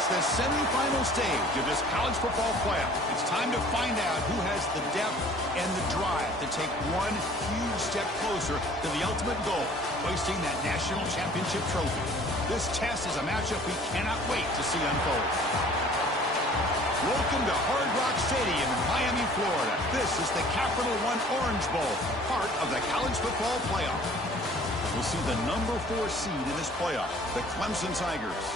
It's the semifinal stage of this college football playoff. It's time to find out who has the depth and the drive to take one huge step closer to the ultimate goal, hoisting that national championship trophy. This test is a matchup we cannot wait to see unfold. Welcome to Hard Rock Stadium in Miami, Florida. This is the Capital One Orange Bowl, part of the college football playoff. We'll see the number 4 seed in this playoff, the Clemson Tigers,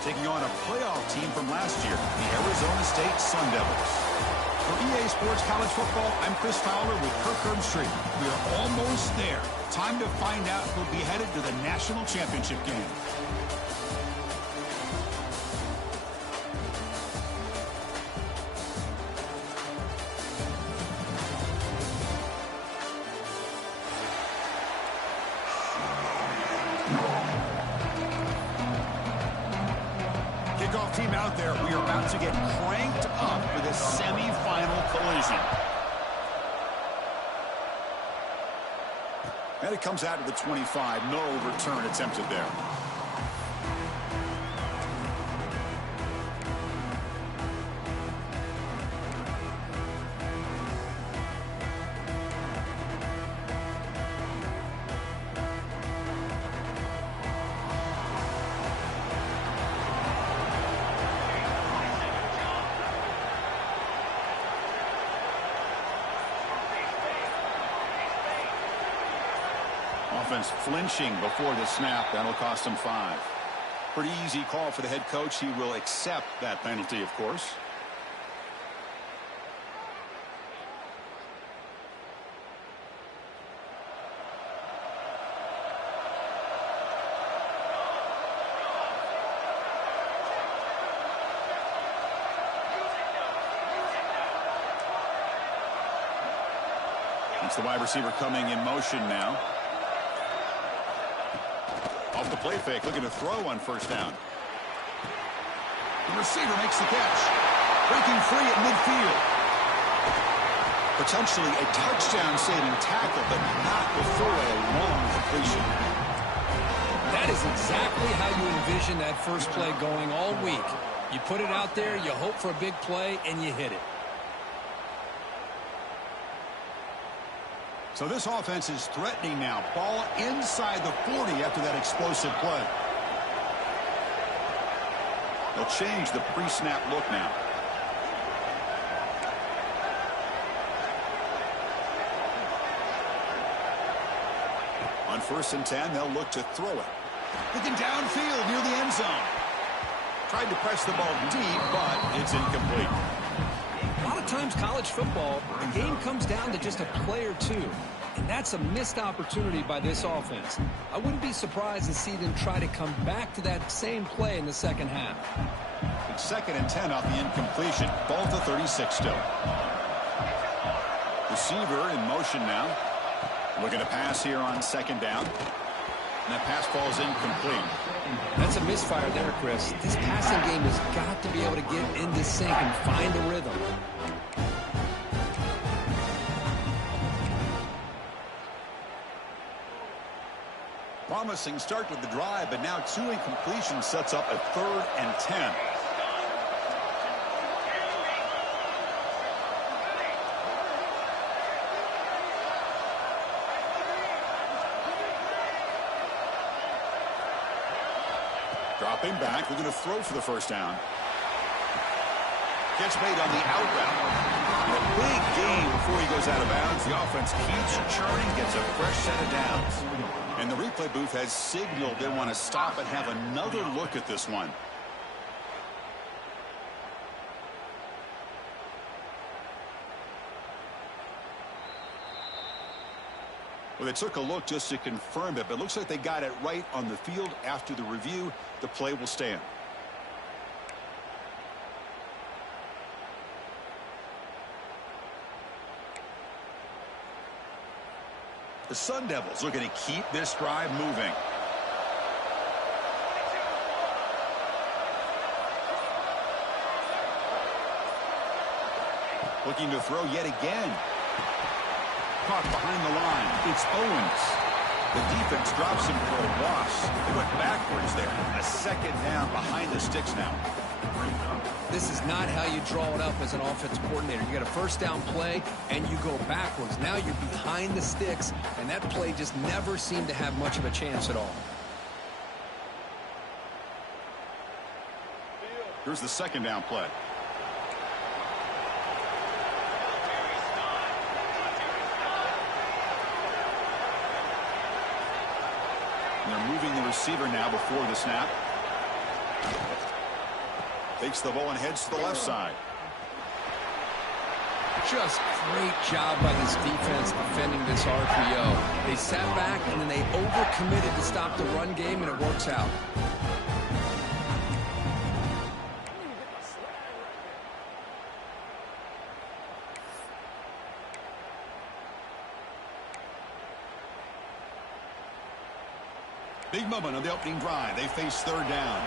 taking on a playoff team from last year, the Arizona State Sun Devils. For EA Sports College Football, I'm Chris Fowler with Kirk Herbstreit. We are almost there. Time to find out who'll be headed to the national championship game. Kickoff team out there. We are about to get cranked up for this semi-final collision. And it comes out to the 25. No return attempted there. Offense flinching before the snap. That'll cost him 5. Pretty easy call for the head coach. He will accept that penalty, of course. It's the wide receiver coming in motion now. Off the play fake, looking to throw on first down. The receiver makes the catch. Breaking free at midfield. Potentially a touchdown-saving tackle, but not before a long completion. That is exactly how you envision that first play going all week. You put it out there, you hope for a big play, and you hit it. So this offense is threatening now. Ball inside the 40 after that explosive play. They'll change the pre-snap look now. On 1st and 10, they'll look to throw it. Looking downfield near the end zone. Tried to press the ball deep, but it's incomplete. A lot of times college football, the game comes down to just a play or two. And that's a missed opportunity by this offense. I wouldn't be surprised to see them try to come back to that same play in the second half. It's 2nd and 10 off the incompletion. Ball to 36 still. Receiver in motion now. Looking to pass here on 2nd down. And that pass falls incomplete. That's a misfire there, Chris. This passing game has got to be able to get into sync and find a rhythm. Promising start to the drive, but now 2 incompletions sets up a 3rd and 10. Dropping back, we're going to throw for the first down. Catch made on the out route. A big gain before he goes out of bounds. The offense keeps churning, gets a fresh set of downs. And the replay booth has signaled they want to stop and have another look at this one. Well, they took a look just to confirm it, but it looks like they got it right on the field. After the review, the play will stand. The Sun Devils looking to keep this drive moving. Looking to throw yet again. Caught behind the line. It's Owens. The defense drops him for a loss. They went backwards there. A 2nd down behind the sticks now. This is not how you draw it up as an offensive coordinator. You get a first down play, and you go backwards. Now you're behind the sticks, and that play just never seemed to have much of a chance at all. Here's the second down play. And they're moving the receiver now before the snap. Takes the ball and heads to the left side. Just great job by this defense defending this RPO. They sat back and then they overcommitted to stop the run game, and it works out. Big moment on the opening drive. They face third down.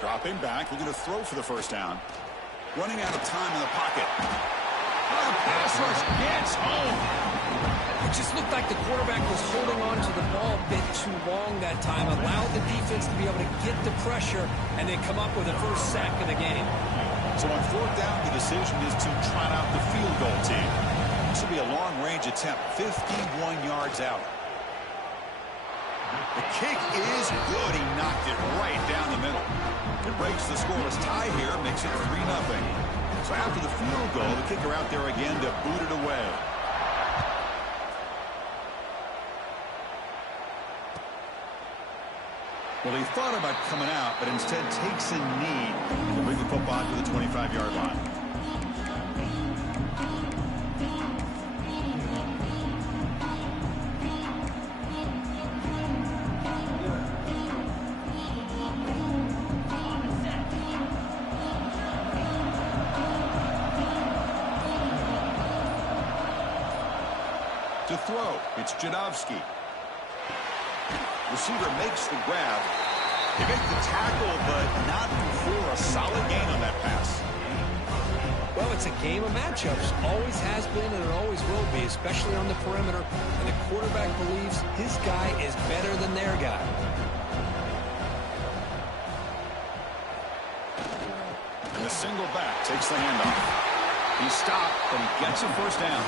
Dropping back, looking to throw for the first down. Running out of time in the pocket. Oh, the pass rush gets home. It just looked like the quarterback was holding on to the ball a bit too long that time, allowed the defense to be able to get the pressure, and then come up with the first sack of the game. So on fourth down, the decision is to trot out the field goal team. This will be a long-range attempt, 51 yards out. The kick is good. He knocked it right down the middle. It breaks the scoreless tie here, makes it 3-0. So after the field goal, the kicker out there again to boot it away. Well, he thought about coming out, but instead takes a knee to bring the football to the 25-yard line. To throw, it's Jadovsky. Receiver makes the grab. They make the tackle, but not before a solid gain on that pass. Well, it's a game of matchups. Always has been, and it always will be, especially on the perimeter. And the quarterback believes his guy is better than their guy. And the single back takes the handoff. He's stopped, but he gets a first down.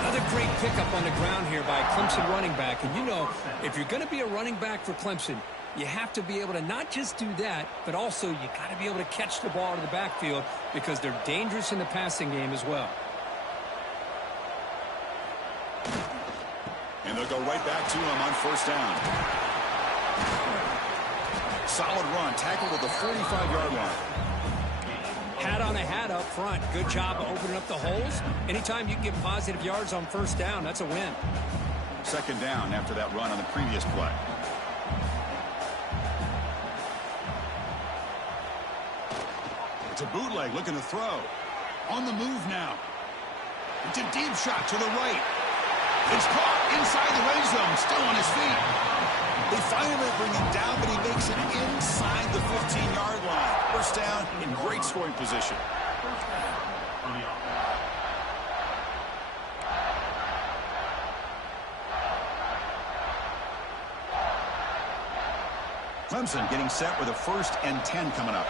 Another great pickup on the ground here by a Clemson running back. And you know, if you're going to be a running back for Clemson, you have to be able to not just do that, but also you got to be able to catch the ball in the backfield because they're dangerous in the passing game as well. And they'll go right back to him on first down. Solid run, tackled at the 45-yard line. Hat on a hat up front. Good job of opening up the holes. Anytime you can get positive yards on first down, that's a win. Second down after that run on the previous play. It's a bootleg looking to throw. On the move now. It's a deep shot to the right. It's caught inside the red zone, still on his feet. They finally bring him down, but he makes it inside the 15-yard line. First down in great scoring position. Clemson getting set with a 1st and 10 coming up.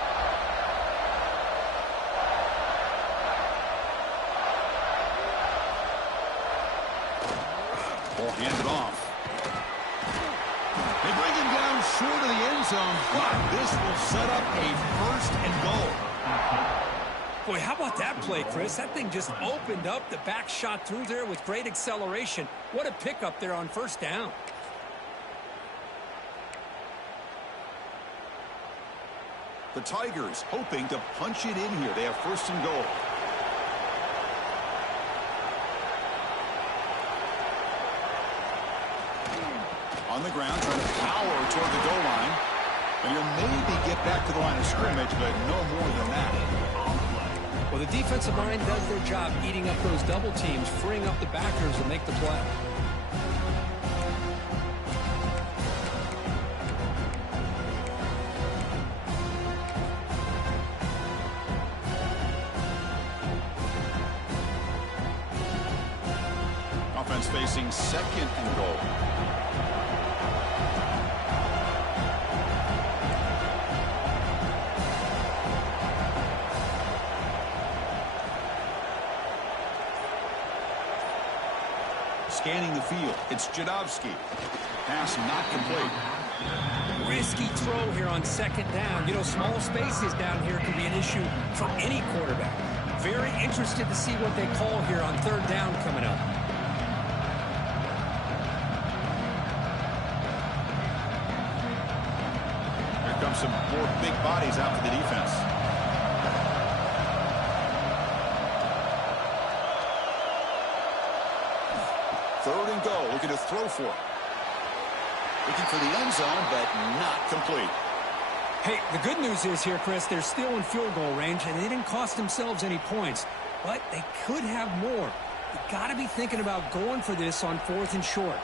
Ball handed off. They bring him down short of the end zone, but this will set up a 1st and goal. Boy, how about that play, Chris? That thing just opened up. The back shot through there with great acceleration. What a pickup there on first down. The Tigers hoping to punch it in here. They have 1st and goal. On the ground, trying to power toward the goal line. And he'll maybe get back to the line of scrimmage, but no more than that. Well, the defensive line does their job eating up those double teams, freeing up the backers to make the play. Offense facing 2nd and goal. Scanning the field. It's Jadovsky. Pass not complete. Risky throw here on 2nd down. You know, small spaces down here can be an issue for any quarterback. Very interested to see what they call here on 3rd down coming up. Here comes some more big bodies out for the defense. Third and goal, looking to throw for it. Looking for the end zone, but not complete. Hey, the good news is here, Chris, they're still in field goal range, and they didn't cost themselves any points. But they could have more. You got to be thinking about going for this on 4th and short.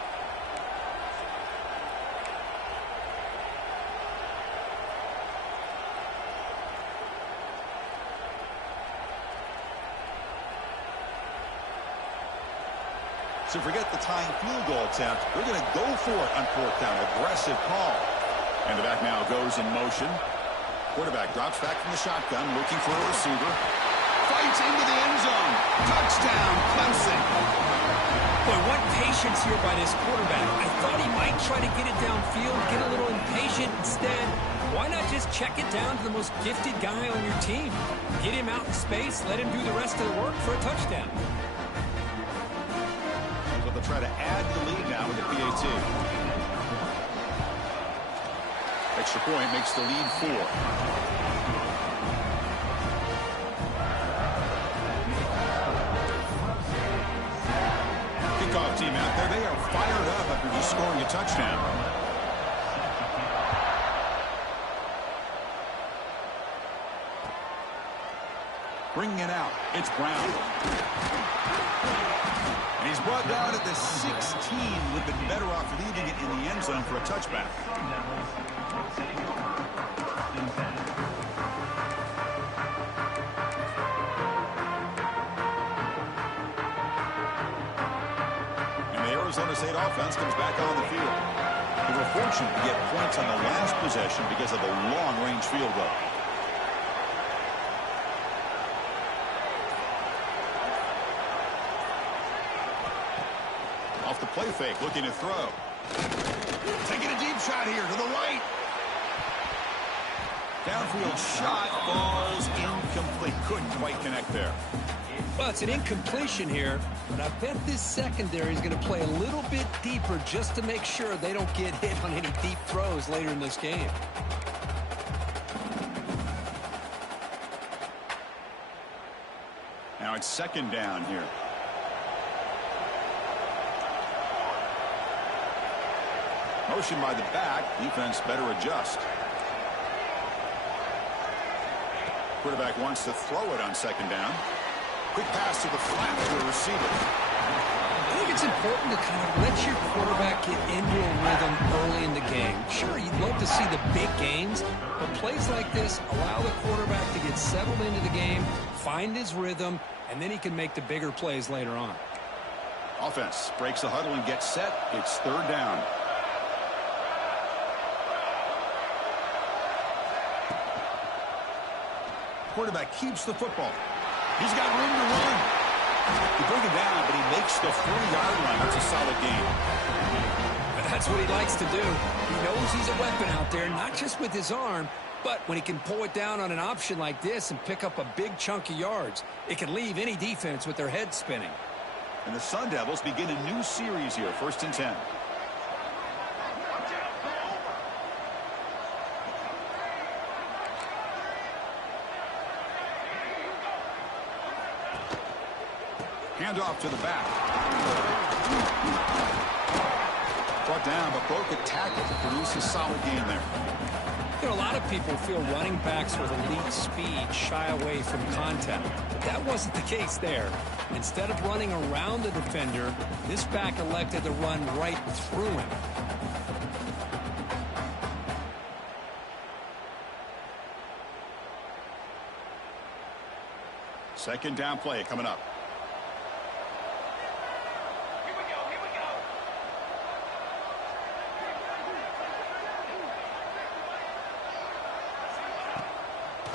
So forget the tying field goal attempt. They're going to go for it on 4th down. Aggressive call. And the back now goes in motion. Quarterback drops back from the shotgun, looking for a receiver. Fights into the end zone. Touchdown, Clemson. Boy, what patience here by this quarterback. I thought he might try to get it downfield, get a little impatient. Instead, why not just check it down to the most gifted guy on your team? Get him out in space, let him do the rest of the work for a touchdown. But they'll try to add to the lead now with the PAT. Extra point makes the lead 4. Kickoff team out there. They are fired up after just scoring a touchdown. Bringing it out. It's Brown. And he's brought down at the 16. Would have been better off leaving it in the end zone for a touchback. And the Arizona State offense comes back on the field. They were fortunate to get points on the last possession because of the long-range field goal. Off the play fake, looking to throw. Taking a deep shot here to the right. Downfield shot falls incomplete. Couldn't quite connect there. Well, it's an incompletion here, but I bet this secondary is going to play a little bit deeper just to make sure they don't get hit on any deep throws later in this game. Now it's 2nd down here. Motion by the back. Defense better adjust. Quarterback wants to throw it on 2nd down. Quick pass to the flat to a receiver. I think it's important to kind of let your quarterback get into a rhythm early in the game. Sure, you'd love to see the big games, but plays like this allow the quarterback to get settled into the game, find his rhythm, and then he can make the bigger plays later on. Offense breaks the huddle and gets set. It's 3rd down. Quarterback keeps the football. He's got room to run. He bring it down, but he makes the 40-yard line. That's a solid game. That's what he likes to do. He knows he's a weapon out there, not just with his arm, but when he can pull it down on an option like this and pick up a big chunk of yards, it can leave any defense with their head spinning. And the Sun Devils begin a new series here, 1st and 10. Handoff to the back. Brought down, but broke a tackle to produce a solid gain there. You know, a lot of people feel running backs with elite speed shy away from contact. But that wasn't the case there. Instead of running around the defender, this back elected to run right through him. Second down play coming up.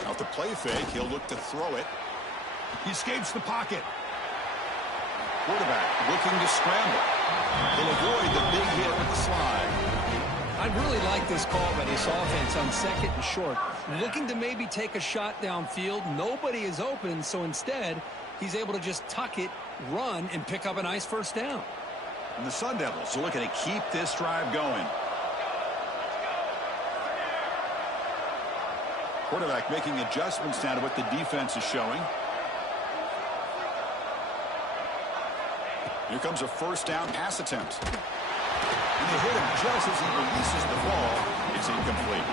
Off the play fake, he'll look to throw it. He escapes the pocket. Quarterback looking to scramble. He'll avoid the big hit with the slide. I really like this call by this offense on 2nd and short. Looking to maybe take a shot downfield. Nobody is open, so instead, he's able to just tuck it, run, and pick up a nice first down. And the Sun Devils are looking to keep this drive going. Quarterback making adjustments now to what the defense is showing. Here comes a first down pass attempt. And they hit him just as he releases the ball. It's incomplete.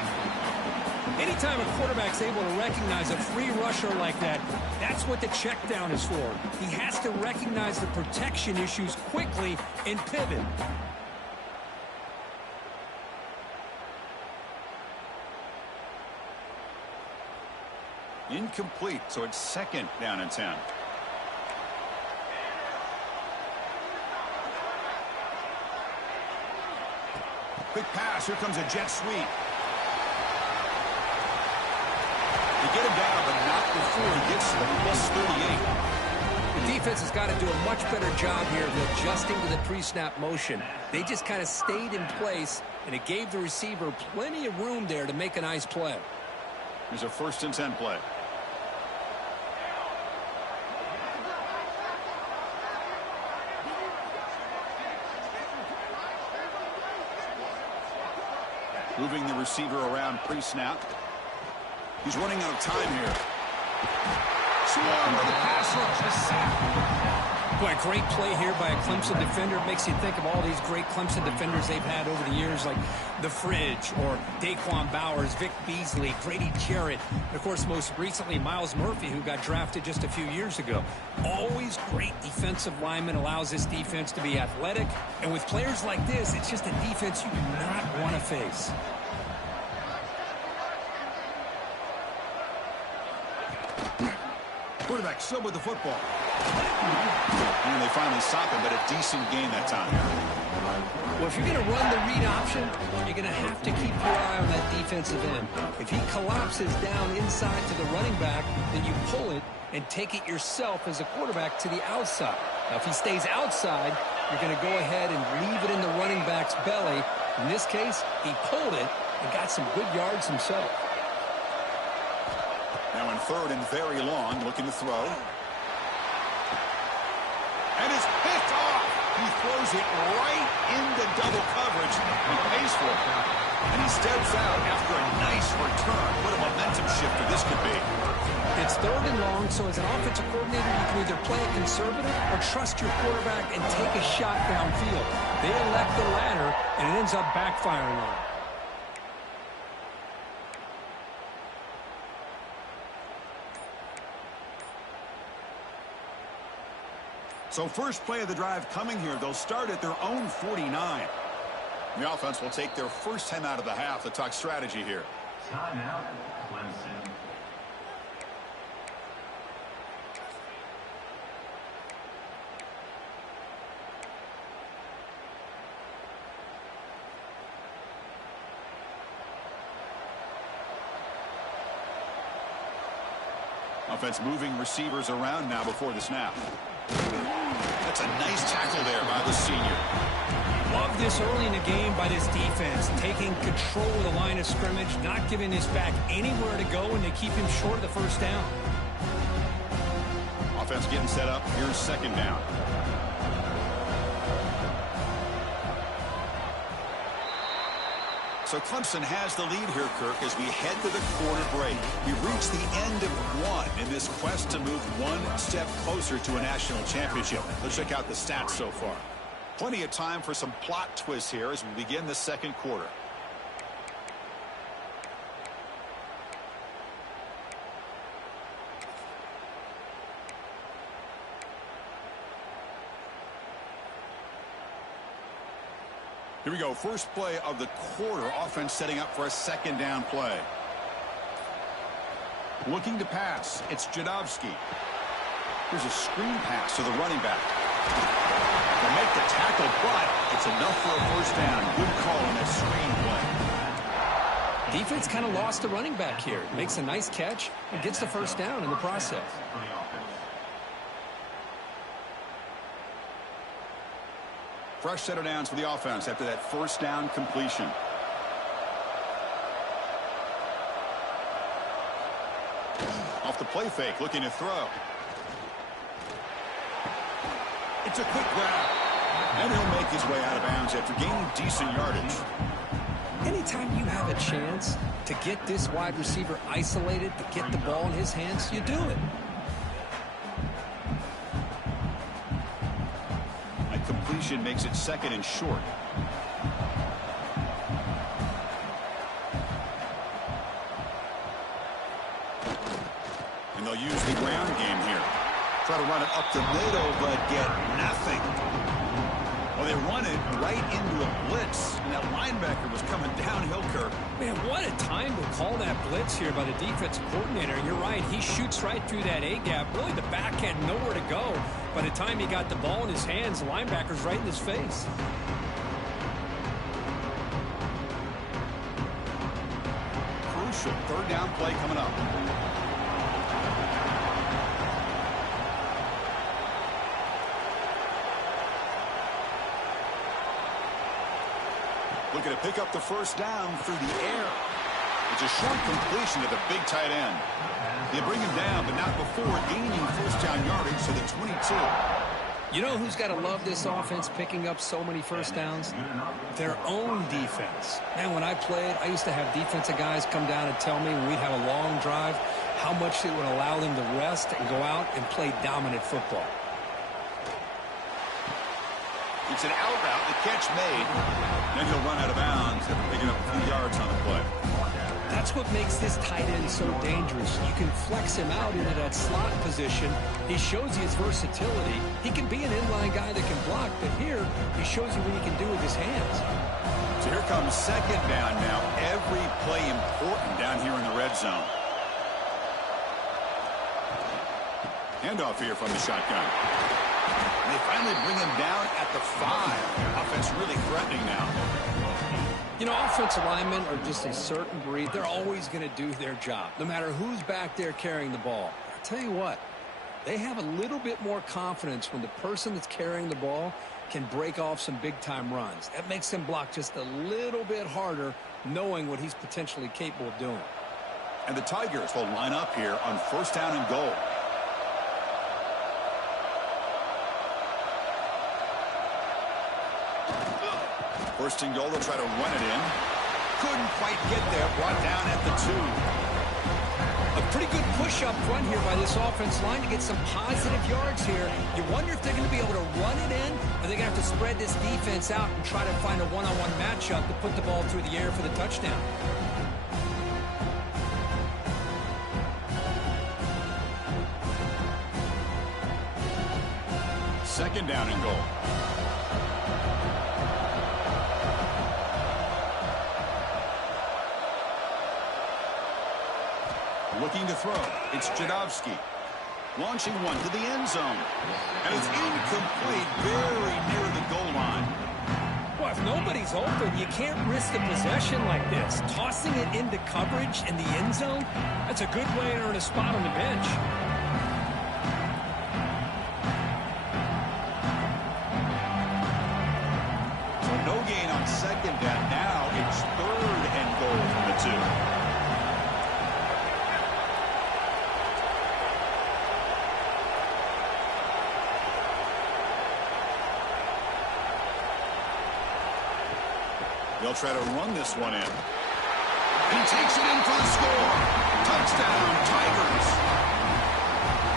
Anytime a quarterback's able to recognize a free rusher like that, that's what the check down is for. He has to recognize the protection issues quickly and pivot. Incomplete, so it's 2nd down and 10. Quick pass. Here comes a jet sweep. They get him down, but not before he gets to the +38. The defense has got to do a much better job here of adjusting to the pre-snap motion. They just kind of stayed in place, and it gave the receiver plenty of room there to make a nice play. Here's a 1st and 10 play. Moving the receiver around pre-snap. He's running out of time here. Swarm with the pass rush. A sack. Boy, great play here by a Clemson defender. It makes you think of all these great Clemson defenders they've had over the years, like The Fridge or Daquan Bowers, Vic Beasley, Grady Jarrett, and, of course, most recently, Miles Murphy, who got drafted just a few years ago. Always great defensive lineman, allows this defense to be athletic. And with players like this, it's just a defense you do not want to face. Quarterback still with the football. And they finally stop him, but a decent gain that time. Well, if you're going to run the read option, you're going to have to keep your eye on that defensive end. If he collapses down inside to the running back, then you pull it and take it yourself as a quarterback to the outside. Now, if he stays outside, you're going to go ahead and leave it in the running back's belly. In this case, he pulled it and got some good yards himself. Now in 3rd and very long, looking to throw. And it's picked off. He throws it right into double coverage. He pays for it. And he steps out after a nice return. What a momentum shifter this could be. It's 3rd and long, so as an offensive coordinator, you can either play it conservative or trust your quarterback and take a shot downfield. They elect the latter, and it ends up backfiring on them. So first play of the drive coming here. They'll start at their own 49. The offense will take their first time out of the half to talk strategy here. Timeout, Clemson. Offense moving receivers around now before the snap. That's a nice tackle there by the senior. Love this early in the game by this defense, taking control of the line of scrimmage, not giving this back anywhere to go, and they keep him short of the first down. Offense getting set up. Here's 2nd down. So Clemson has the lead here, Kirk, as we head to the quarter break. We've reached the end of one in this quest to move one step closer to a national championship. Let's check out the stats so far. Plenty of time for some plot twists here as we begin the 2nd quarter. Here we go. First play of the quarter. Offense setting up for a 2nd down play. Looking to pass. It's Jadovsky. Here's a screen pass to the running back. They'll make the tackle, but it's enough for a first down. Good call on that screen play. Defense kind of lost the running back here. Makes a nice catch and gets the first down in the process. Fresh set of downs for the offense after that first down completion. Off the play fake, looking to throw. It's a quick grab. And he'll make his way out of bounds after gaining decent yardage. Anytime you have a chance to get this wide receiver isolated, to get the ball in his hands, you do it. That completion makes it second and short. And they'll use the ground game here. Try to run it up the middle, but get nothing. Well, they run it right into a blitz, and that linebacker was coming downhill, Kirk. Man, what a time to call that blitz here by the defensive coordinator. You're right, he shoots right through that A-gap. Really, the back had nowhere to go. By the time he got the ball in his hands, the linebacker's right in his face. Crucial third down play coming up. Looking to pick up the first down through the air. It's a short completion to the big tight end. They bring him down, but not before gaining first down yardage to the 22. You know who's got to love this offense picking up so many first downs? Their own defense. Man, when I played, I used to have defensive guys come down and tell me when we'd have a long drive how much it would allow them to rest and go out and play dominant football. It's an out route, the catch made. Then he'll run out of bounds after picking up a few yards on the play. That's what makes this tight end so dangerous. You can flex him out into that slot position. He shows you his versatility. He can be an inline guy that can block, but here he shows you what he can do with his hands. So here comes second down now. Every play important down here in the red zone. Handoff here from the shotgun. And they finally bring him down at the 5. Offense really threatening now. You know, offensive linemen are just a certain breed. They're always going to do their job, no matter who's back there carrying the ball. I'll tell you what, they have a little bit more confidence when the person that's carrying the ball can break off some big-time runs. That makes them block just a little bit harder, knowing what he's potentially capable of doing. And the Tigers will line up here on first down and goal. First and goal, they'll try to run it in. Couldn't quite get there. Brought down at the 2. A pretty good push up front here by this offense line to get some positive yards here. You wonder if they're going to be able to run it in, or they're going to have to spread this defense out and try to find a one-on-one matchup to put the ball through the air for the touchdown. Second down and goal. Looking to throw. It's Jadovsky. Launching one to the end zone. And it's incomplete, very near the goal line. Well, if nobody's open, you can't risk a possession like this. Tossing it into coverage in the end zone, that's a good way to earn a spot on the bench. So no gain on second down. Now it's third and goal from the 2. They'll try to run this one in. And he takes it in for the score. Touchdown, Tigers.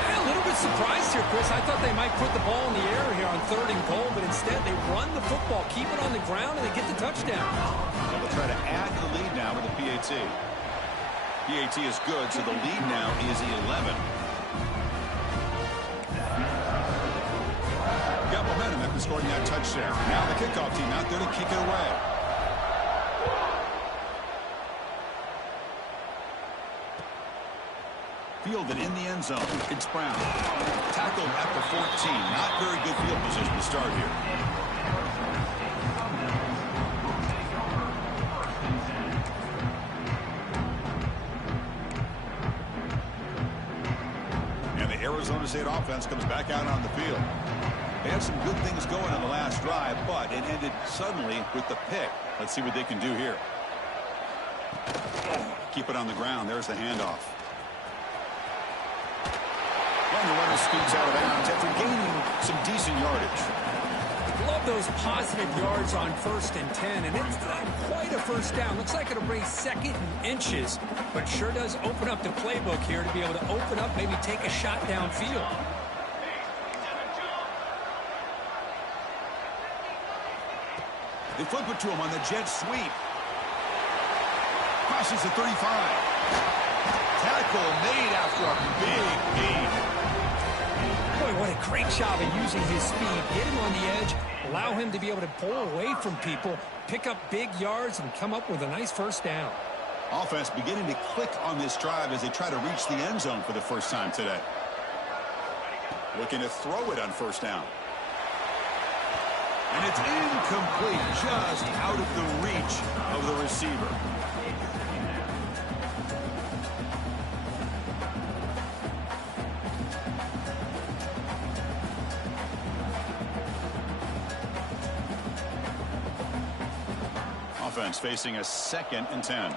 A little bit surprised here, Chris. I thought they might put the ball in the air here on third and goal, but instead they run the football, keep it on the ground, and they get the touchdown. So they'll try to add to the lead now with a PAT. PAT is good, so the lead now is 11. Got momentum after scoring that touchdown. Now the kickoff team out there to kick it away. Fielded in the end zone. It's Brown. Tackled at the 14. Not very good field position to start here. offense comes back out on the field. They had some good things going on the last drive, but it ended suddenly with the pick. Let's see what they can do here. Keep it on the ground. There's the handoff. And the runner scoots out of bounds after gaining some decent yardage. Love those positive yards on 1st and 10, and it's not quite a first down. Looks like it'll bring 2nd and inches, but sure does open up the playbook here to be able to open up, maybe take a shot downfield. They flip it to him on the jet sweep. Crosses the 35. Tackle made after a big gain. Boy, what a great job of using his speed. Get him on the edge, allow him to be able to pull away from people, pick up big yards, and come up with a nice first down. Offense beginning to click on this drive as they try to reach the end zone for the first time today. Looking to throw it on first down. And it's incomplete, just out of the reach of the receiver. Offense facing a 2nd and 10.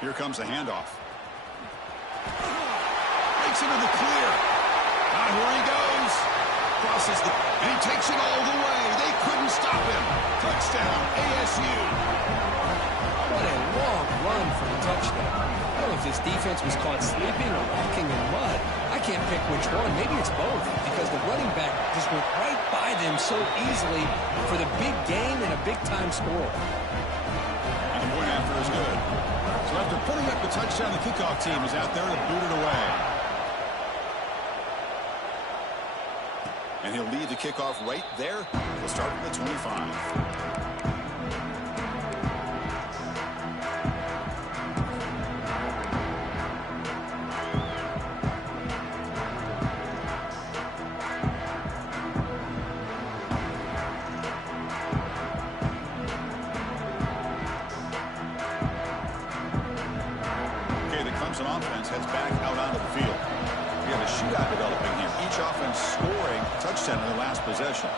Here comes the handoff. Breaks into the clear. Now here he goes. Crosses the... And he takes it all the way. They couldn't stop him. Touchdown, ASU. What a long run for the touchdown. I don't know if this defense was caught sleeping or walking in mud. I can't pick which one. Maybe it's both, because the running back just went right by them so easily for the big gain and a big-time score. And the point after is good. So after putting up the touchdown, the kickoff team is out there to boot it away. And he'll lead the kickoff right there. We'll start from the 25. Clemson offense heads back out onto the field. We have a shootout developing here. Each offense scoring a touchdown in their last possession.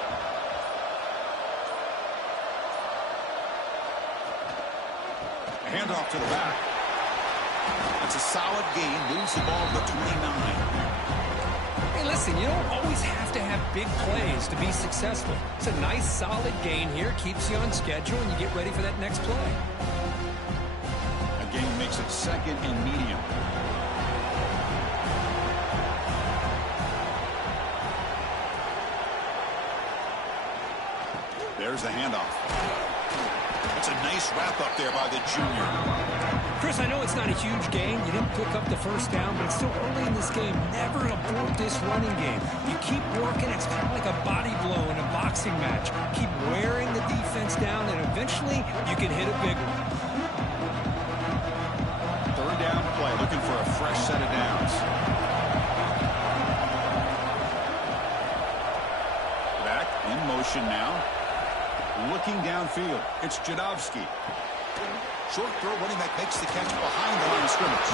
A handoff to the back. That's a solid gain. Moves the ball to the 29. Hey, listen, you don't always have to have big plays to be successful. It's a nice, solid gain here. Keeps you on schedule, and you get ready for that next play. Gain makes it 2nd and medium. There's the handoff. That's a nice wrap up there by the junior. Chris, I know it's not a huge gain. You didn't pick up the first down, but it's still early in this game. Never abort this running game. You keep working. It's kind of like a body blow in a boxing match. Keep wearing the defense down, and eventually you can hit a big one. Down play, looking for a fresh set of downs. Back in motion now. Looking downfield. It's Jadovsky. Short throw, running back makes the catch behind the line of scrimmage.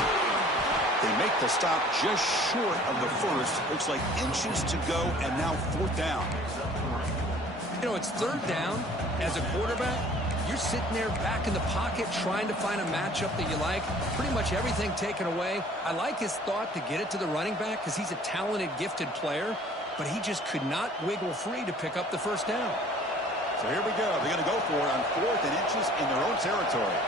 They make the stop just short of the first. Looks like inches to go, and now 4th down. You know, it's 3rd down. As a quarterback, you're sitting there back in the pocket trying to find a matchup that you like. Pretty much everything taken away. I like his thought to get it to the running back because he's a talented, gifted player, but he just could not wiggle free to pick up the first down. So here we go. They're going to go for it on 4th and inches in their own territory.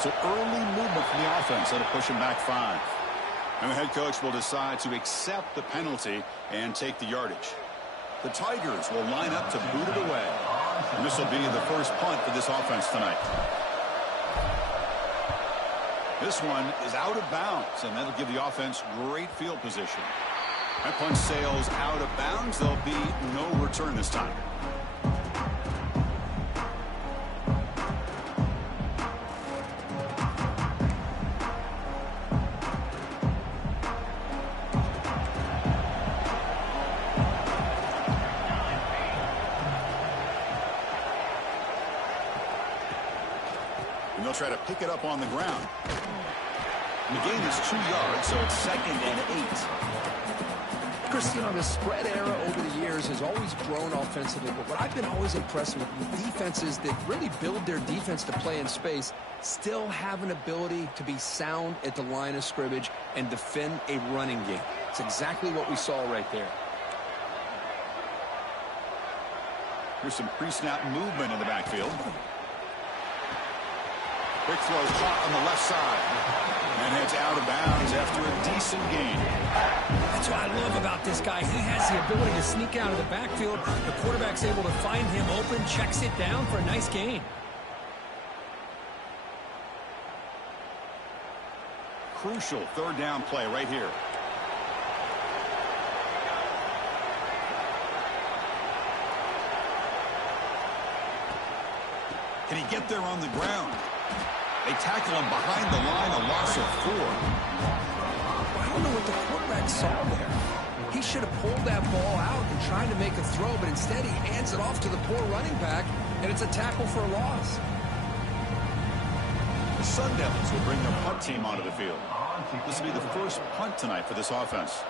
So early movement from the offense that'll push him back 5. And the head coach will decide to accept the penalty and take the yardage. The Tigers will line up to boot it away. And this will be the first punt for this offense tonight. This one is out of bounds, and that'll give the offense great field position. That punt sails out of bounds. There'll be no return this time. And they'll try to pick it up on the ground. And the gain is 2 yards, so it's 2nd and 8. Chris, you know, the spread era over the years has always grown offensively, but what I've been always impressed with defenses that really build their defense to play in space still have an ability to be sound at the line of scrimmage and defend a running game. It's exactly what we saw right there. Here's some pre-snap movement in the backfield. Quick throw caught on the left side. And heads out of bounds after a decent gain. That's what I love about this guy. He has the ability to sneak out of the backfield. The quarterback's able to find him open, checks it down for a nice gain. Crucial 3rd down play right here. Can he get there on the ground? They tackle him behind the line, a loss of 4. I don't know what the quarterback saw there. He should have pulled that ball out and tried to make a throw, but instead he hands it off to the poor running back, and it's a tackle for a loss. The Sun Devils will bring their punt team onto the field. This will be the first punt tonight for this offense.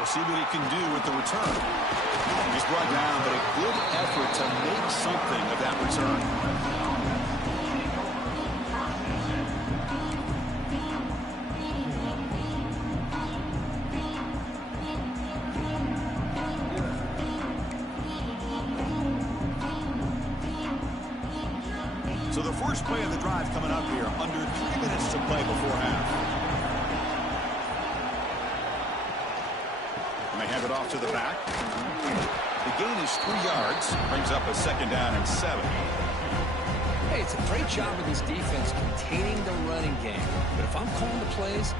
We'll see what he can do with the return. He's brought down, but a good effort to make something of that return. So the first play of the drive coming up here, under 3 minutes to play before half. And they hand it off to the back. The gain is 3 yards, brings up a 2nd down and 7. Hey, it's a great job of this defense containing the running game. But if I'm calling the plays,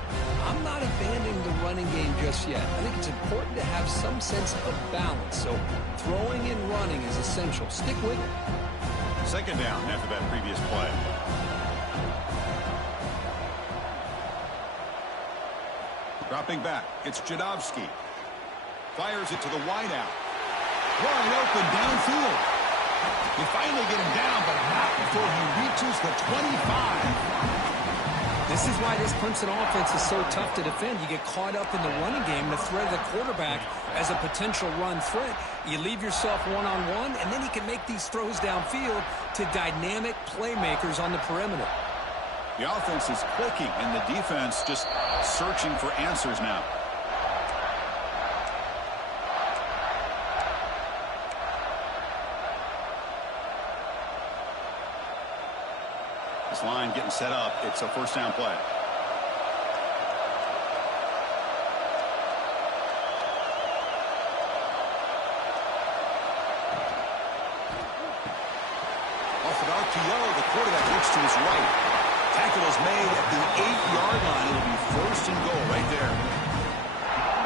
I'm not abandoning the running game just yet. I think it's important to have some sense of balance. So throwing and running is essential. Stick with it. 2nd down after that previous play. Dropping back, it's Jadovsky. Fires it to the wideout. Wide open downfield. They finally get him down, but not before he reaches the 25. This is why this Clemson offense is so tough to defend. You get caught up in the running game, the threat of the quarterback as a potential run threat. You leave yourself one-on-one, and then you can make these throws downfield to dynamic playmakers on the perimeter. The offense is clicking, and the defense just searching for answers now. This line getting set up. It's a 1st down play. Off an RPO, the quarterback looks to his right. Tackle is made at the 8-yard line. It'll be 1st and goal right there.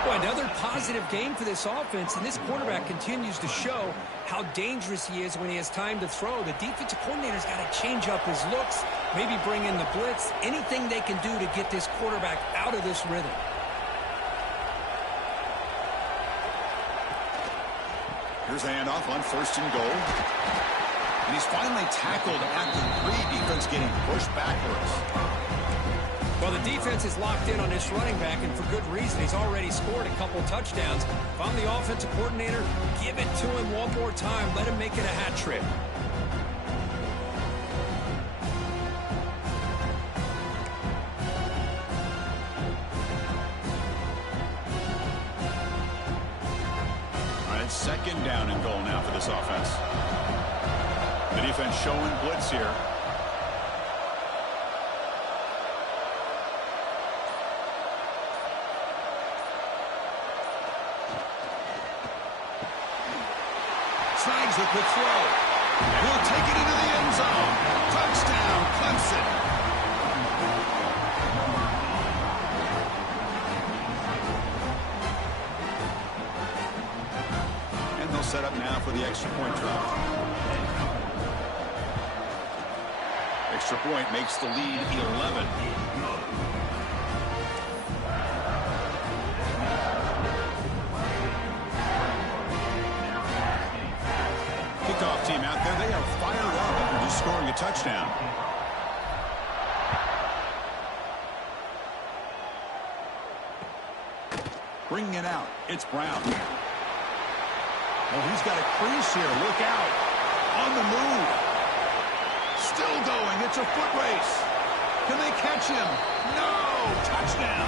Boy, another positive game for this offense, and this quarterback continues to show how dangerous he is when he has time to throw. The defensive coordinator's got to change up his looks, maybe bring in the blitz, anything they can do to get this quarterback out of this rhythm. Here's a handoff on 1st and goal. And he's finally tackled at the 3. Defense getting pushed backwards. Well, the defense is locked in on this running back, and for good reason. He's already scored a couple touchdowns. If I'm the offensive coordinator, give it to him one more time. Let him make it a hat trick. All right, 2nd down and goal now for this offense. The defense showing blitz here. Snags the quick throw. And he'll take it into the end zone. Touchdown, Clemson. And they'll set up now for the extra point drop. Extra point makes the lead 11. team out there, they are fired up after just scoring a touchdown. Bringing it out, it's Brown. Oh, he's got a crease here. Look out. On the move. Still going. It's a foot race. Can they catch him? No! Touchdown.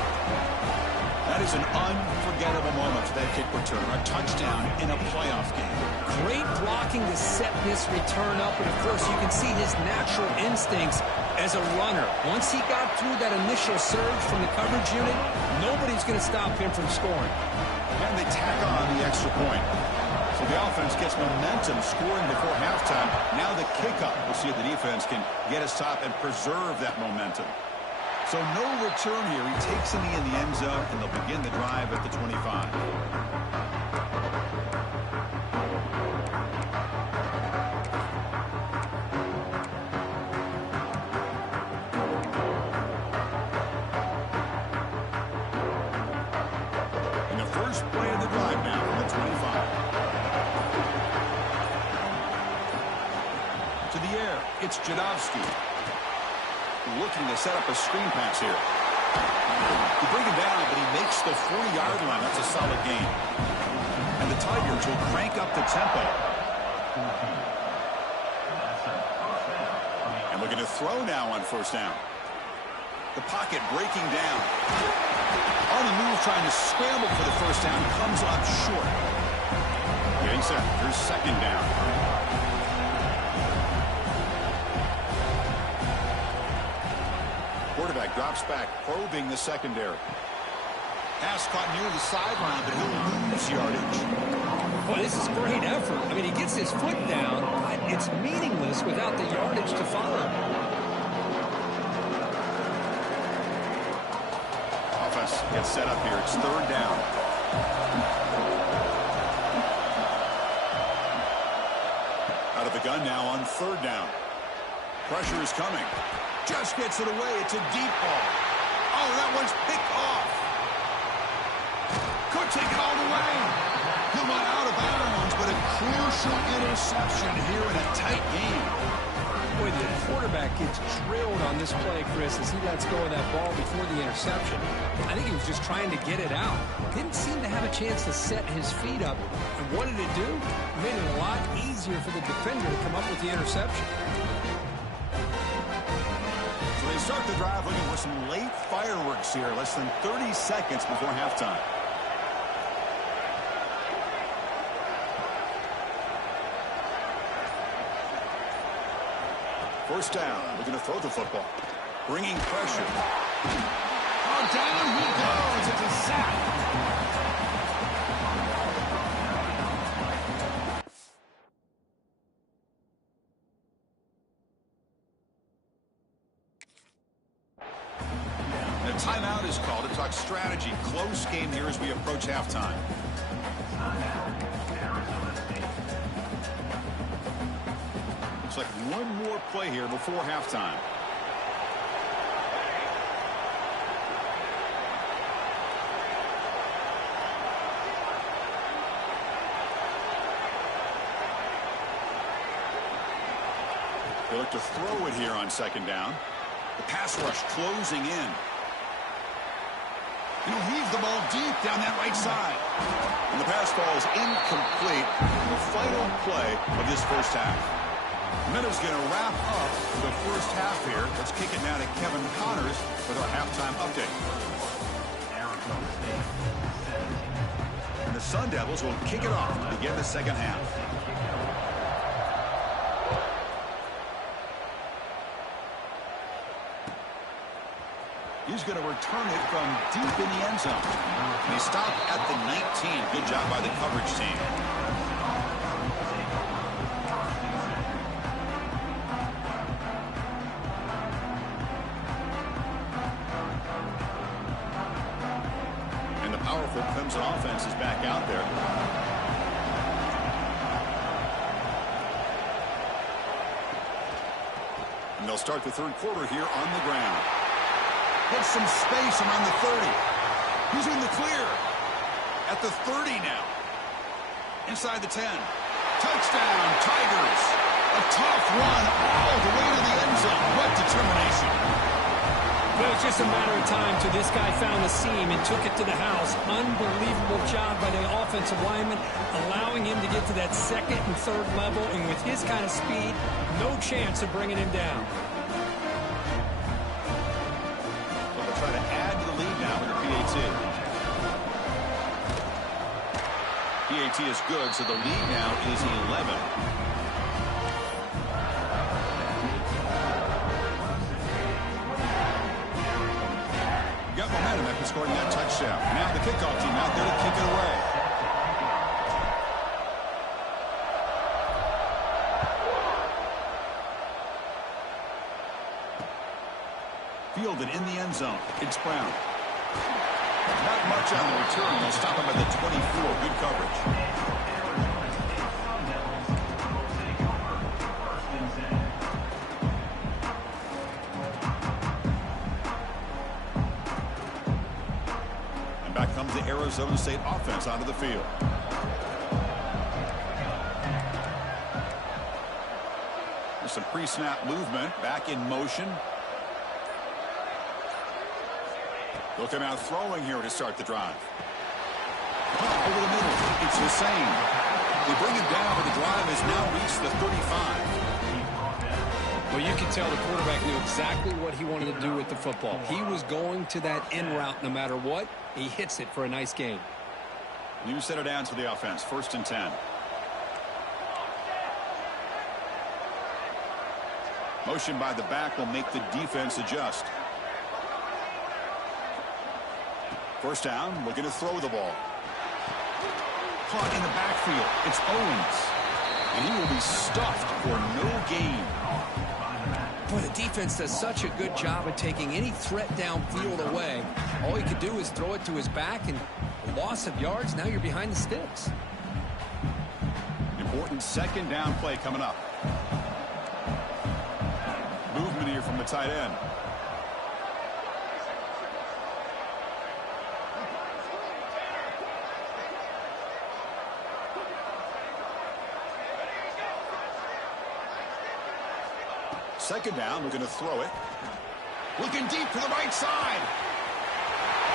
That is an unforgettable moment for that kick return. A touchdown in a playoff game. Great blocking to set this return up. And, of course, you can see his natural instincts as a runner. Once he got through that initial surge from the coverage unit, nobody's going to stop him from scoring. And they tack on the extra point. So the offense gets momentum scoring before halftime. Now the kickoff. We'll see if the defense can get a stop and preserve that momentum. So no return here. He takes in the end zone, and they'll begin the drive at the 25. And the first play of the drive now from the 25. To the air, it's Jadovsky. Looking to set up a screen pass here. You bring him down, but he makes the 40-yard line. That's a solid gain. And the Tigers will crank up the tempo. And looking to throw now on first down. The pocket breaking down. On the move, trying to scramble for the first down. Comes up short. Getting set. Here's second down. Quarterback drops back, probing the secondary. Pass caught near the sideline, but he'll lose yardage. Boy, this is great effort. I mean, he gets his foot down, but it's meaningless without the yardage to follow. Offense gets set up here. It's third down. Out of the gun now on third down. Pressure is coming. Just gets it away. It's a deep ball. Oh, that one's picked off. Could take it all the way. He went out of bounds, but a crucial interception here in a tight game. Boy, the quarterback gets drilled on this play, Chris, as he lets go of that ball before the interception. I think he was just trying to get it out. Didn't seem to have a chance to set his feet up. And what did it do? It made it a lot easier for the defender to come up with the interception. They start the drive looking for some late fireworks here. Less than 30 seconds before halftime. First down. Looking to throw the football. Bringing pressure. Oh, down he goes. It's a sack. Timeout is called to talk strategy. Close game here as we approach halftime. Looks like one more play here before halftime. They look to throw it here on second down. The pass rush closing in. He'll heave the ball deep down that right side. And the pass ball is incomplete. The final play of this first half. Minnows going to wrap up the first half here. Let's kick it now to Kevin Connors with our halftime update. And the Sun Devils will kick it off to begin the second half. He's going to return it from deep in the end zone. And he stopped at the 19. Good job by the coverage team. And the powerful Clemson offense is back out there. And they'll start the third quarter here on the ground. Gets some space around the 30. He's in the clear. At the 30 now. Inside the 10. Touchdown, Tigers. A tough run all the way to the end zone. What determination. Well, it's just a matter of time till this guy found the seam and took it to the house. Unbelievable job by the offensive lineman, allowing him to get to that second and third level. And with his kind of speed, no chance of bringing him down. So they'll try to add to the lead now with the PAT. PAT is good, so the lead now is 11. Got momentum after scoring that touchdown. Now the kickoff team out there to kick it away. Fielded in the end zone. It's Brown. Not much on the return. They'll stop him at the 24. Good coverage. And back comes the Arizona State offense onto the field. There's some pre-snap movement. Back in motion. They'll come out throwing here to start the drive. Over the middle. It's Hussein. They bring him down, but the drive has now reached the 35. Well, you can tell the quarterback knew exactly what he wanted to do with the football. He was going to that in route no matter what. He hits it for a nice gain. New center downs for the offense. 1st and 10. Motion by the back will make the defense adjust. 1st down, looking to throw the ball. Caught in the backfield. It's Owens. And he will be stuffed for no gain. Boy, the defense does such a good job of taking any threat downfield away. All he could do is throw it to his back, and a loss of yards, now you're behind the sticks. Important 2nd down play coming up. Movement here from the tight end. Second down, we're going to throw it. Looking deep to the right side.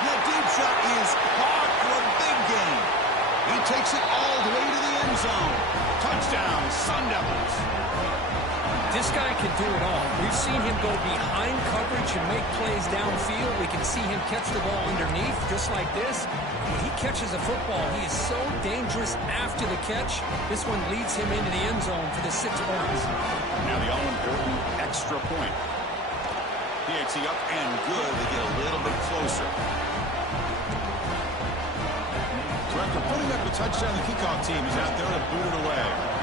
That deep shot is caught for a big gain. He takes it all the way to the end zone. Touchdown, Sun Devils. This guy can do it all. We've seen him go behind coverage and make plays downfield. We can see him catch the ball underneath, just like this. When he catches a football, he is so dangerous after the catch. This one leads him into the end zone for the 6 points. Now the all-important extra point. PAT up and good. They get a little bit closer. So after putting up a touchdown, the kickoff team is out there to boot it away.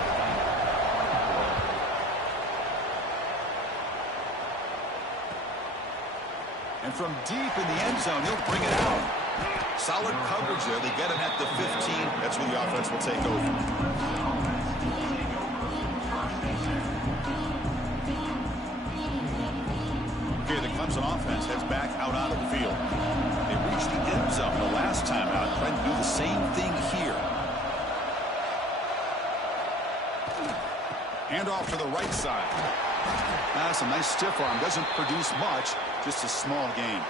And from deep in the end zone, he'll bring it out. Solid coverage there. They get him at the 15. That's where the offense will take over. Okay, the Clemson offense heads back out onto the field. They reached the end zone the last time out, trying to do the same thing here. Hand off to the right side. That's a nice stiff arm. Doesn't produce much, just a small gain.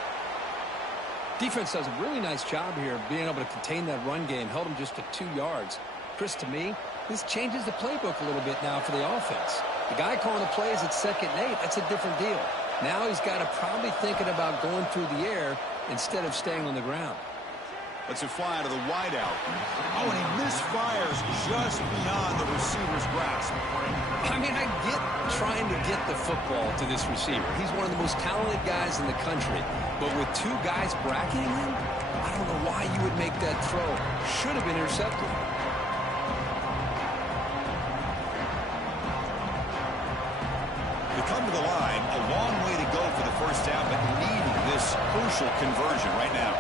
Defense does a really nice job here of being able to contain that run game. Held him just to 2 yards. Chris, to me, this changes the playbook a little bit now for the offense. The guy calling the plays at 2nd and 8, that's a different deal. Now he's got to probably thinking about going through the air instead of staying on the ground. Lets it fly to the wideout. Oh, and he misfires just beyond the receiver's grasp. I mean, I get trying to get the football to this receiver. He's one of the most talented guys in the country. But with 2 guys bracketing him, I don't know why you would make that throw. Should have been intercepted. They come to the line, a long way to go for the 1st down, but needing this crucial conversion right now.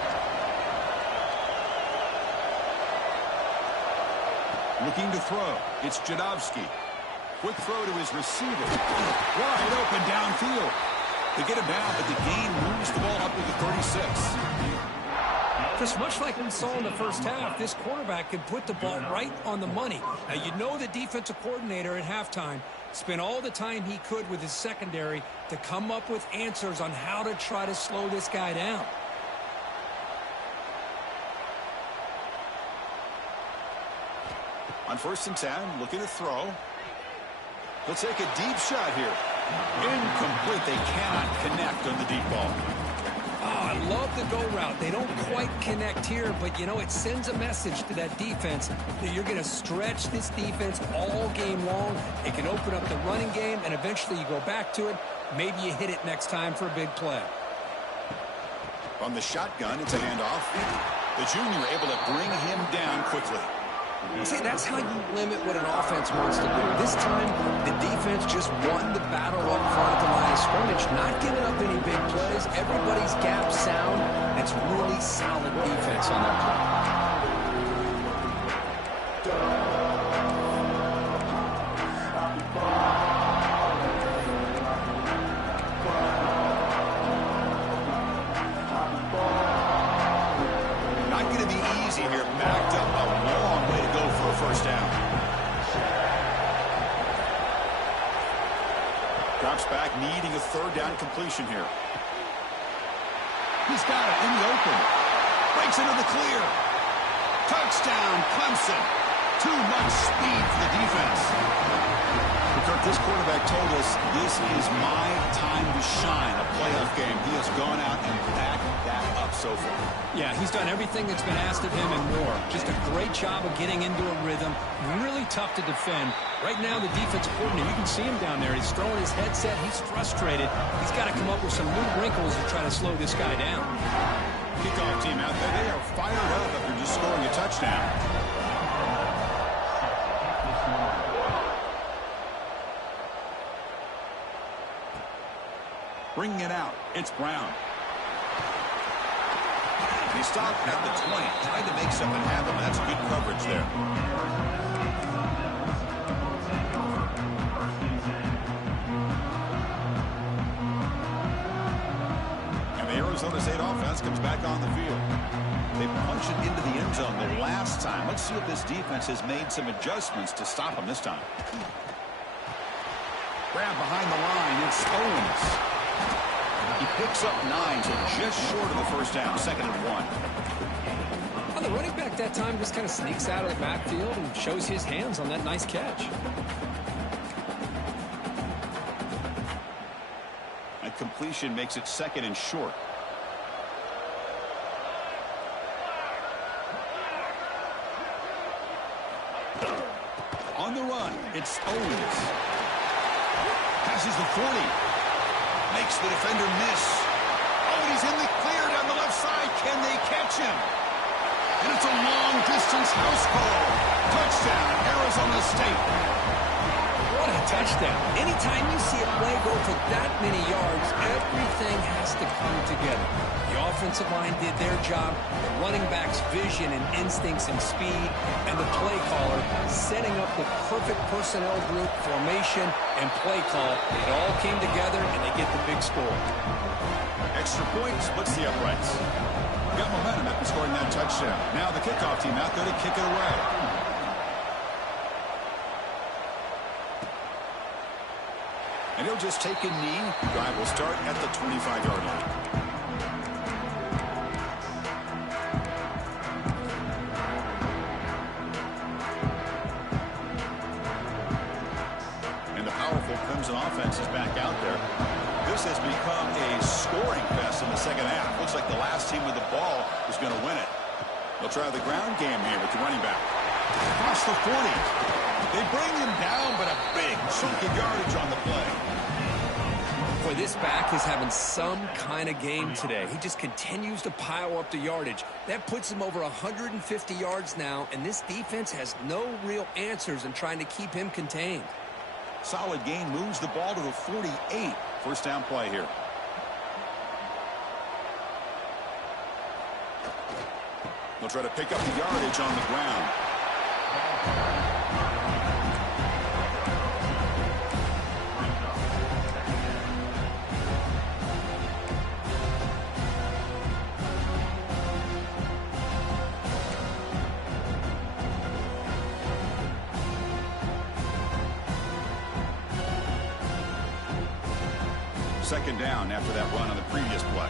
Looking to throw. It's Jadovsky. Quick throw to his receiver. Wide open downfield. They get him down, but the gain moves the ball up to the 36. Because much like we saw in the first half, this quarterback can put the ball right on the money. Now, you know the defensive coordinator at halftime spent all the time he could with his secondary to come up with answers on how to try to slow this guy down. On 1st and 10, looking to throw. He'll take a deep shot here. Incomplete. They cannot connect on the deep ball. Oh, I love the go route. They don't quite connect here, but, you know, it sends a message to that defense that you're going to stretch this defense all game long. It can open up the running game, and eventually you go back to it. Maybe you hit it next time for a big play. On the shotgun, it's a handoff. The junior able to bring him down quickly. See, that's how you limit what an offense wants to do. This time, the defense just won the battle up front at the line of scrimmage, not giving up any big plays. Everybody's gap sound. It's really solid defense on that play. Not going to be easy here. Backed up a long way to go for a first down. Drops back, needing a 3rd down completion here. He's got it in the open. Breaks into the clear. Touchdown, Clemson. Too much speed for the defense. Kirk, this quarterback told us this is my time to shine, a playoff game. He has gone out and backed that up so far. Yeah, he's done everything that's been asked of him and more. Just a great job of getting into a rhythm. Really tough to defend. Right now, the defensive coordinator, you can see him down there. He's throwing his headset. He's frustrated. He's got to come up with some new wrinkles to try to slow this guy down. Kickoff team out there. They are fired up after just scoring a touchdown. Bringing it out. It's Brown. And he stopped at the 20. Tried to make something happen. That's good coverage there. And the Arizona State offense comes back on the field. They punched it into the end zone the last time. Let's see if this defense has made some adjustments to stop them this time. Grab behind the line. It's Owens. He picks up 9, so just short of the first down, 2nd and 1. Well, the running back that time just kind of sneaks out of the backfield and shows his hands on that nice catch. That completion makes it 2nd and short. On the run, it's Owens. Passes the 40. Makes the defender miss. Oh, he's in the clear down the left side. Can they catch him? And it's a long-distance house call. Touchdown, Arizona State. What a touchdown. Anytime you see a play go for that many yards, everything has to come together. The offensive line did their job, the running back's vision and instincts and speed, and the play caller setting up the perfect personnel group, formation, and play call. It all came together, and they get the big score. Extra point splits the uprights. Got momentum after scoring that touchdown. Now the kickoff team out there to kick it away. And he'll just take a knee. Drive will start at the 25-yard line. And the powerful Clemson offense is back out there. This has become a scoring fest in the second half. Looks like the last team with the ball is going to win it. They'll try the ground game here with the running back. Across the 40. They bring him down, but a big chunk of yardage on the play. Boy, this back is having some kind of game today. He just continues to pile up the yardage. That puts him over 150 yards now, and this defense has no real answers in trying to keep him contained. Solid gain, moves the ball to the 48. First down play here. They'll try to pick up the yardage on the ground. Second down after that run on the previous play.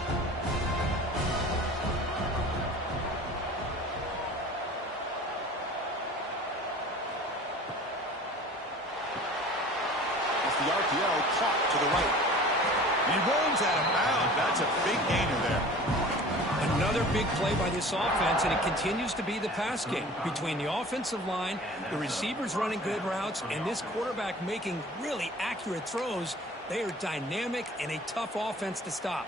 Off the RPO, caught to the right. He rolls out of bounds. That's a big gainer there. Another big play by this offense, and it continues to be the pass game. Between the offensive line, the receivers running good routes, and this quarterback making really accurate throws, they are dynamic and a tough offense to stop.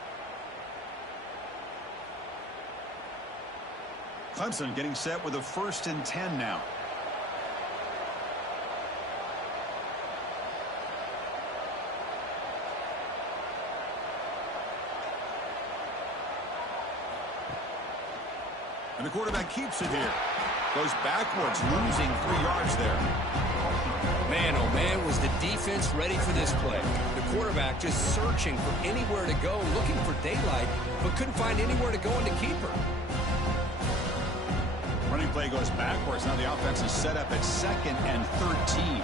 Clemson getting set with a 1st and 10 now. And the quarterback keeps it here. Goes backwards, losing 3 yards there. Man, oh man, was the defense ready for this play. The quarterback just searching for anywhere to go, looking for daylight, but couldn't find anywhere to go in the keeper. Running play goes backwards. Now the offense is set up at 2nd and 13.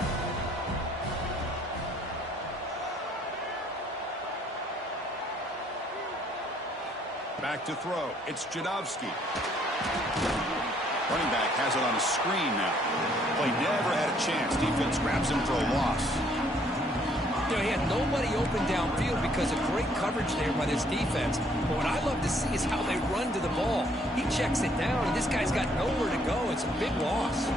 Back to throw. It's Jadovsky. Running back has it on a screen now. Play never had a chance. Defense grabs him for a loss. You know, he had nobody open downfield because of great coverage there by this defense. But what I love to see is how they run to the ball. He checks it down, and this guy's got nowhere to go. It's a big loss.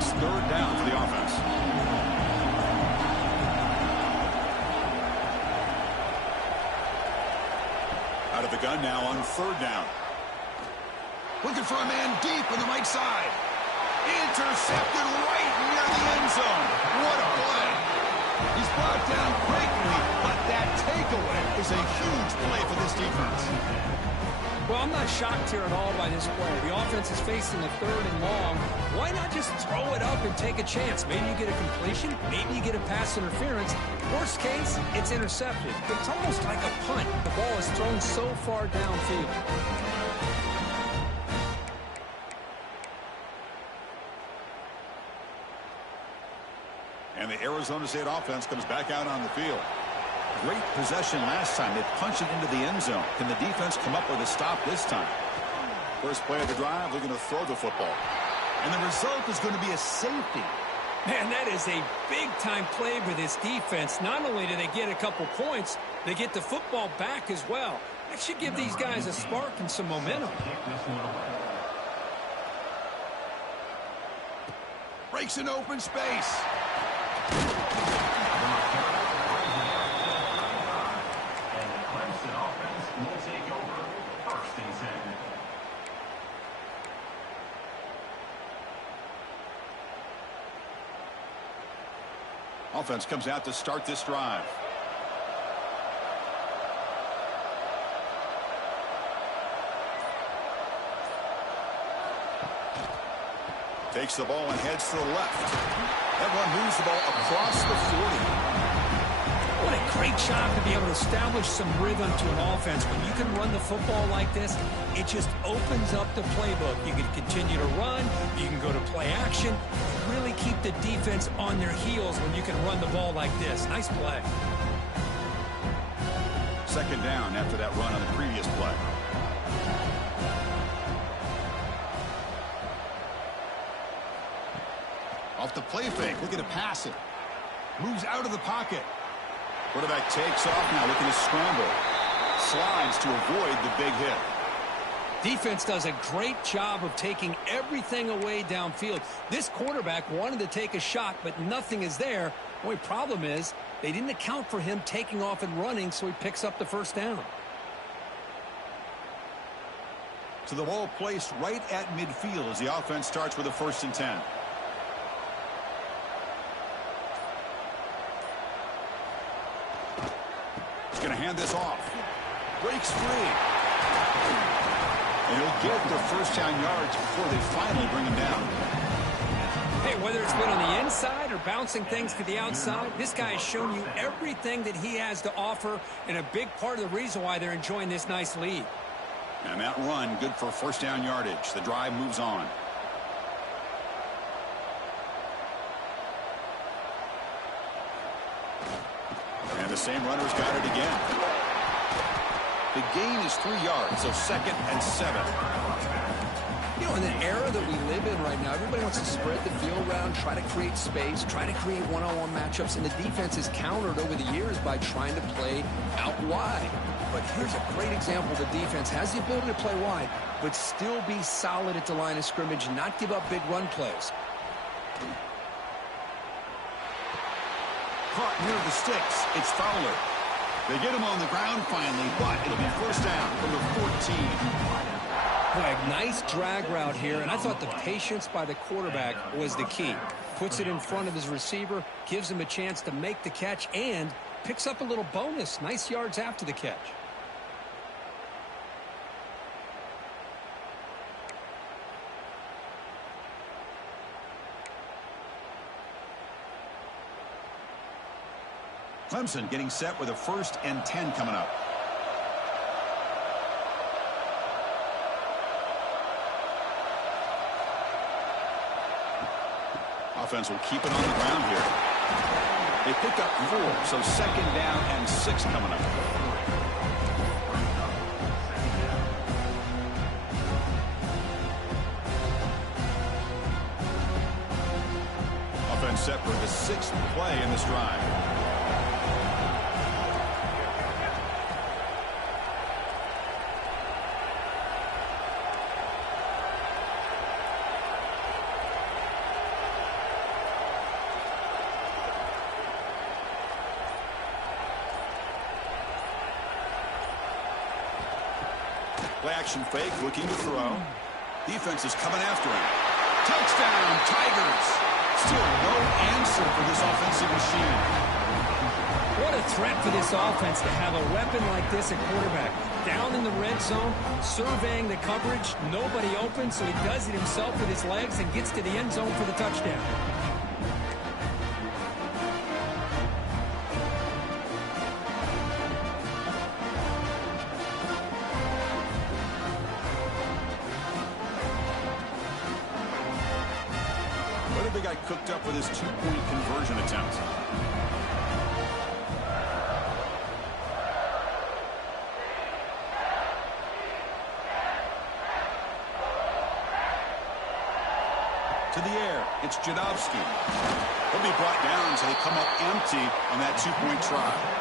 It's 3rd down for the offense. Out of the gun now on 3rd down. Looking for a man deep on the right side. Intercepted right near the end zone. What a play. He's brought down quickly, but that takeaway is a huge play for this defense. Well, I'm not shocked here at all by this play. The offense is facing a 3rd and long. Why not just throw it up and take a chance? Maybe you get a completion. Maybe you get a pass interference. Worst case, it's intercepted. But it's almost like a punt. The ball is thrown so far downfield. And the Arizona State offense comes back out on the field. Great possession last time. They punched it into the end zone. Can the defense come up with a stop this time? First play of the drive, they're going to throw the football. And the result is going to be a safety. Man, that is a big-time play for this defense. Not only do they get a couple points, they get the football back as well. That should give these guys a spark and some momentum. Breaks an open space. Offense comes out to start this drive. Takes the ball and heads to the left. That one moves the ball across the 40. What a great job to be able to establish some rhythm to an offense. When you can run the football like this, it just opens up the playbook. You can continue to run. You can go to play action. Really keep the defense on their heels when you can run the ball like this. Nice play. Second down after that run on the previous play. Off the play fake, looking to pass it. Moves out of the pocket. Quarterback takes off now, looking to scramble. Slides to avoid the big hit. Defense does a great job of taking everything away downfield. This quarterback wanted to take a shot, but nothing is there. The only problem is they didn't account for him taking off and running, so he picks up the 1st down. So the ball placed right at midfield as the offense starts with a 1st and 10. He's going to hand this off. Breaks free. And he'll get the 1st down yards before they finally bring him down. Hey, whether it's been on the inside or bouncing things to the outside, this guy has shown you everything that he has to offer, and a big part of the reason why they're enjoying this nice lead. And that run, good for 1st down yardage. The drive moves on. And the same runner's got it again. The gain is 3 yards, so 2nd and 7. You know, in the era that we live in right now, everybody wants to spread the field around, try to create space, try to create one-on-one matchups, and the defense is countered over the years by trying to play out wide. But here's a great example. The defense has the ability to play wide, but still be solid at the line of scrimmage, not give up big run plays. Caught near the sticks. It's Fowler. They get him on the ground finally, but it'll be first down from the 14. Boy, nice drag route here, and I thought the patience by the quarterback was the key. Puts it in front of his receiver, gives him a chance to make the catch, and picks up a little bonus. Nice yards after the catch. Clemson getting set with a 1st and 10 coming up. Offense will keep it on the ground here. They pick up 4, so 2nd down and 6 coming up. Offense set for the 6th play in this drive. Play action fake, looking to throw. Defense is coming after him. Touchdown, Tigers! Still no answer for this offensive machine. What a threat for this offense to have a weapon like this at quarterback. Down in the red zone, surveying the coverage, nobody open, so he does it himself with his legs and gets to the end zone for the touchdown. They got cooked up with his 2-point conversion attempt. To the air, it's Jadowski. He'll be brought down so they come up empty on that 2-point try.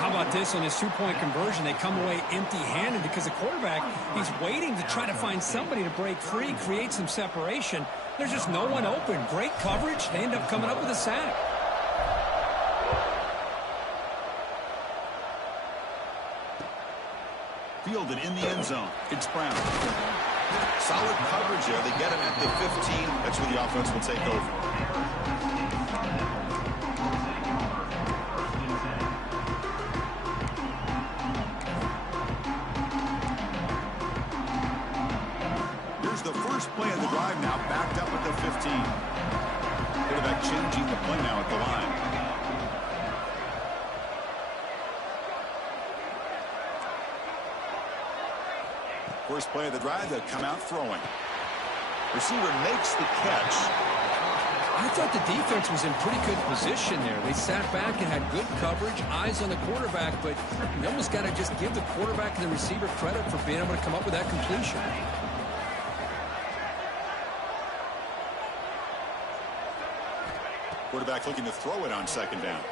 How about this on his 2-point conversion? They come away empty-handed because the quarterback, he's waiting to try to find somebody to break free, create some separation. There's just no one open. Great coverage. They end up coming up with a sack. Fielded in the end zone. It's Brown. Solid coverage there. They get him at the 15. That's where the offense will take over. Play of the drive now, backed up at the 15. Quarterback changing the play now at the line. First play of the drive, they'll come out throwing. Receiver makes the catch. I thought the defense was in pretty good position there. They sat back and had good coverage, eyes on the quarterback, but you almost got to just give the quarterback and the receiver credit for being able to come up with that completion. Quarterback looking to throw it on 2nd down.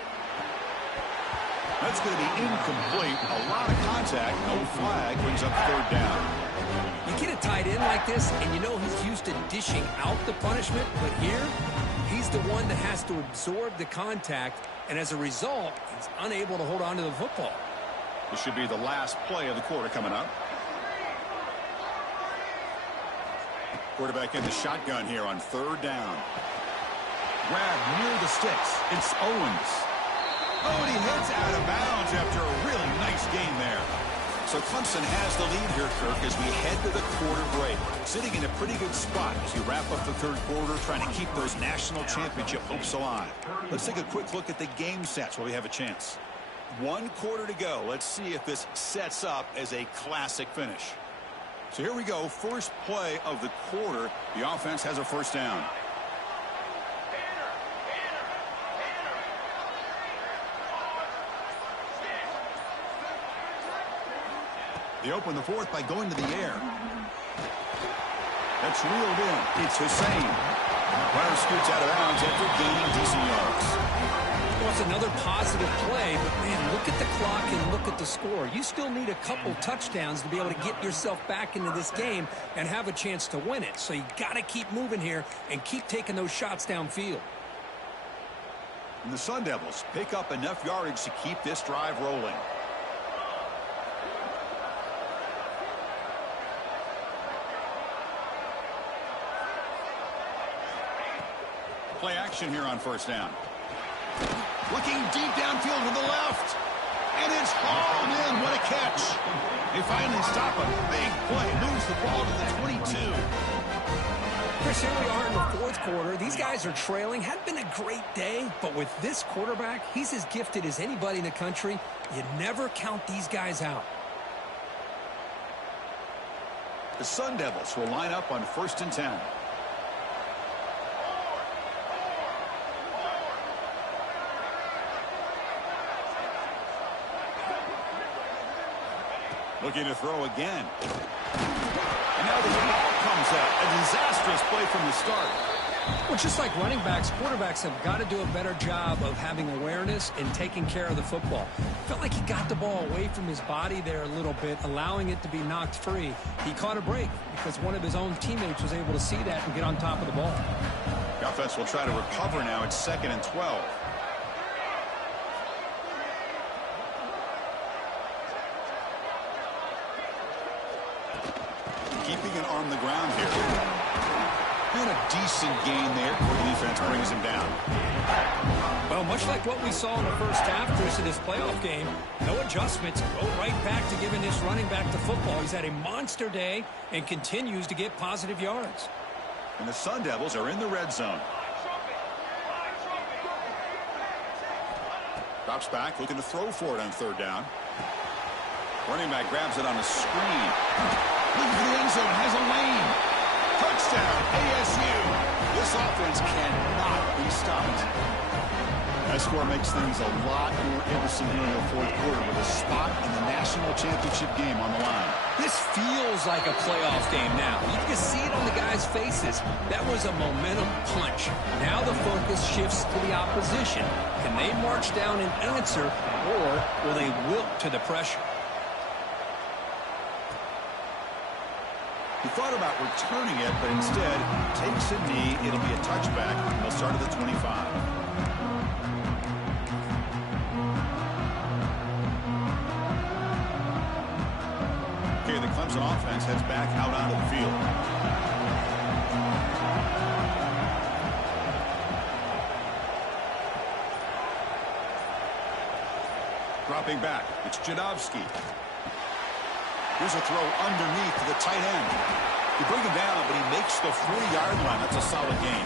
That's going to be incomplete. A lot of contact. No flag. Brings up 3rd down. You get a tight end like this, and you know he's used to dishing out the punishment, but here, he's the one that has to absorb the contact, and as a result, he's unable to hold on to the football. This should be the last play of the quarter coming up. Quarterback in the shotgun here on 3rd down. Grab near the sticks. It's Owens. Oh, and he heads out of bounds after a really nice game there. So Clemson has the lead here, Kirk, as we head to the quarter break. Sitting in a pretty good spot as you wrap up the 3rd quarter, trying to keep those national championship hopes alive. Let's take a quick look at the game sets while we have a chance. 1 quarter to go. Let's see if this sets up as a classic finish. So here we go. First play of the quarter. The offense has a 1st down. They open the fourth by going to the air. That's reeled in. It's Hussein. Runner scoots out of bounds after gaining decent yards. Well, it's another positive play, but, man, look at the clock and look at the score. You still need a couple touchdowns to be able to get yourself back into this game and have a chance to win it. So you got to keep moving here and keep taking those shots downfield. And the Sun Devils pick up enough yardage to keep this drive rolling. Play action here on first down. Looking deep downfield to the left. And it's hauled in. What a catch. They finally stop a big play. Moves the ball to the 22. Chris, here we are in the fourth quarter. These guys are trailing. Hadn't been a great day, but with this quarterback, he's as gifted as anybody in the country. You never count these guys out. The Sun Devils will line up on 1st and 10. Looking to throw again. And now the ball comes out. A disastrous play from the start. Well, just like running backs, quarterbacks have got to do a better job of having awareness and taking care of the football. Felt like he got the ball away from his body there a little bit, allowing it to be knocked free. He caught a break because one of his own teammates was able to see that and get on top of the ball. The offense will try to recover now. It's 2nd and 12. Keeping it on the ground here. And a decent gain there where the defense brings him down. Well, much like what we saw in the first half, Chris, in this playoff game, no adjustments. Go right back to giving this running back the football. He's had a monster day and continues to get positive yards. And the Sun Devils are in the red zone. Drops back, looking to throw for it on 3rd down. Running back grabs it on a screen. Looking for the end zone, has a lane. Touchdown, ASU. This offense cannot be stopped. That score makes things a lot more interesting here in the fourth quarter with a spot in the national championship game on the line. This feels like a playoff game now. You can see it on the guys' faces. That was a momentum punch. Now the focus shifts to the opposition. Can they march down and answer, or will they wilt to the pressure? He thought about returning it, but instead takes a knee. It'll be a touchback. He'll start at the 25. Okay, the Clemson offense heads back out onto the field. Dropping back, it's Jadovsky. Here's a throw underneath to the tight end. You bring him down, but he makes the 40-yard line. That's a solid gain.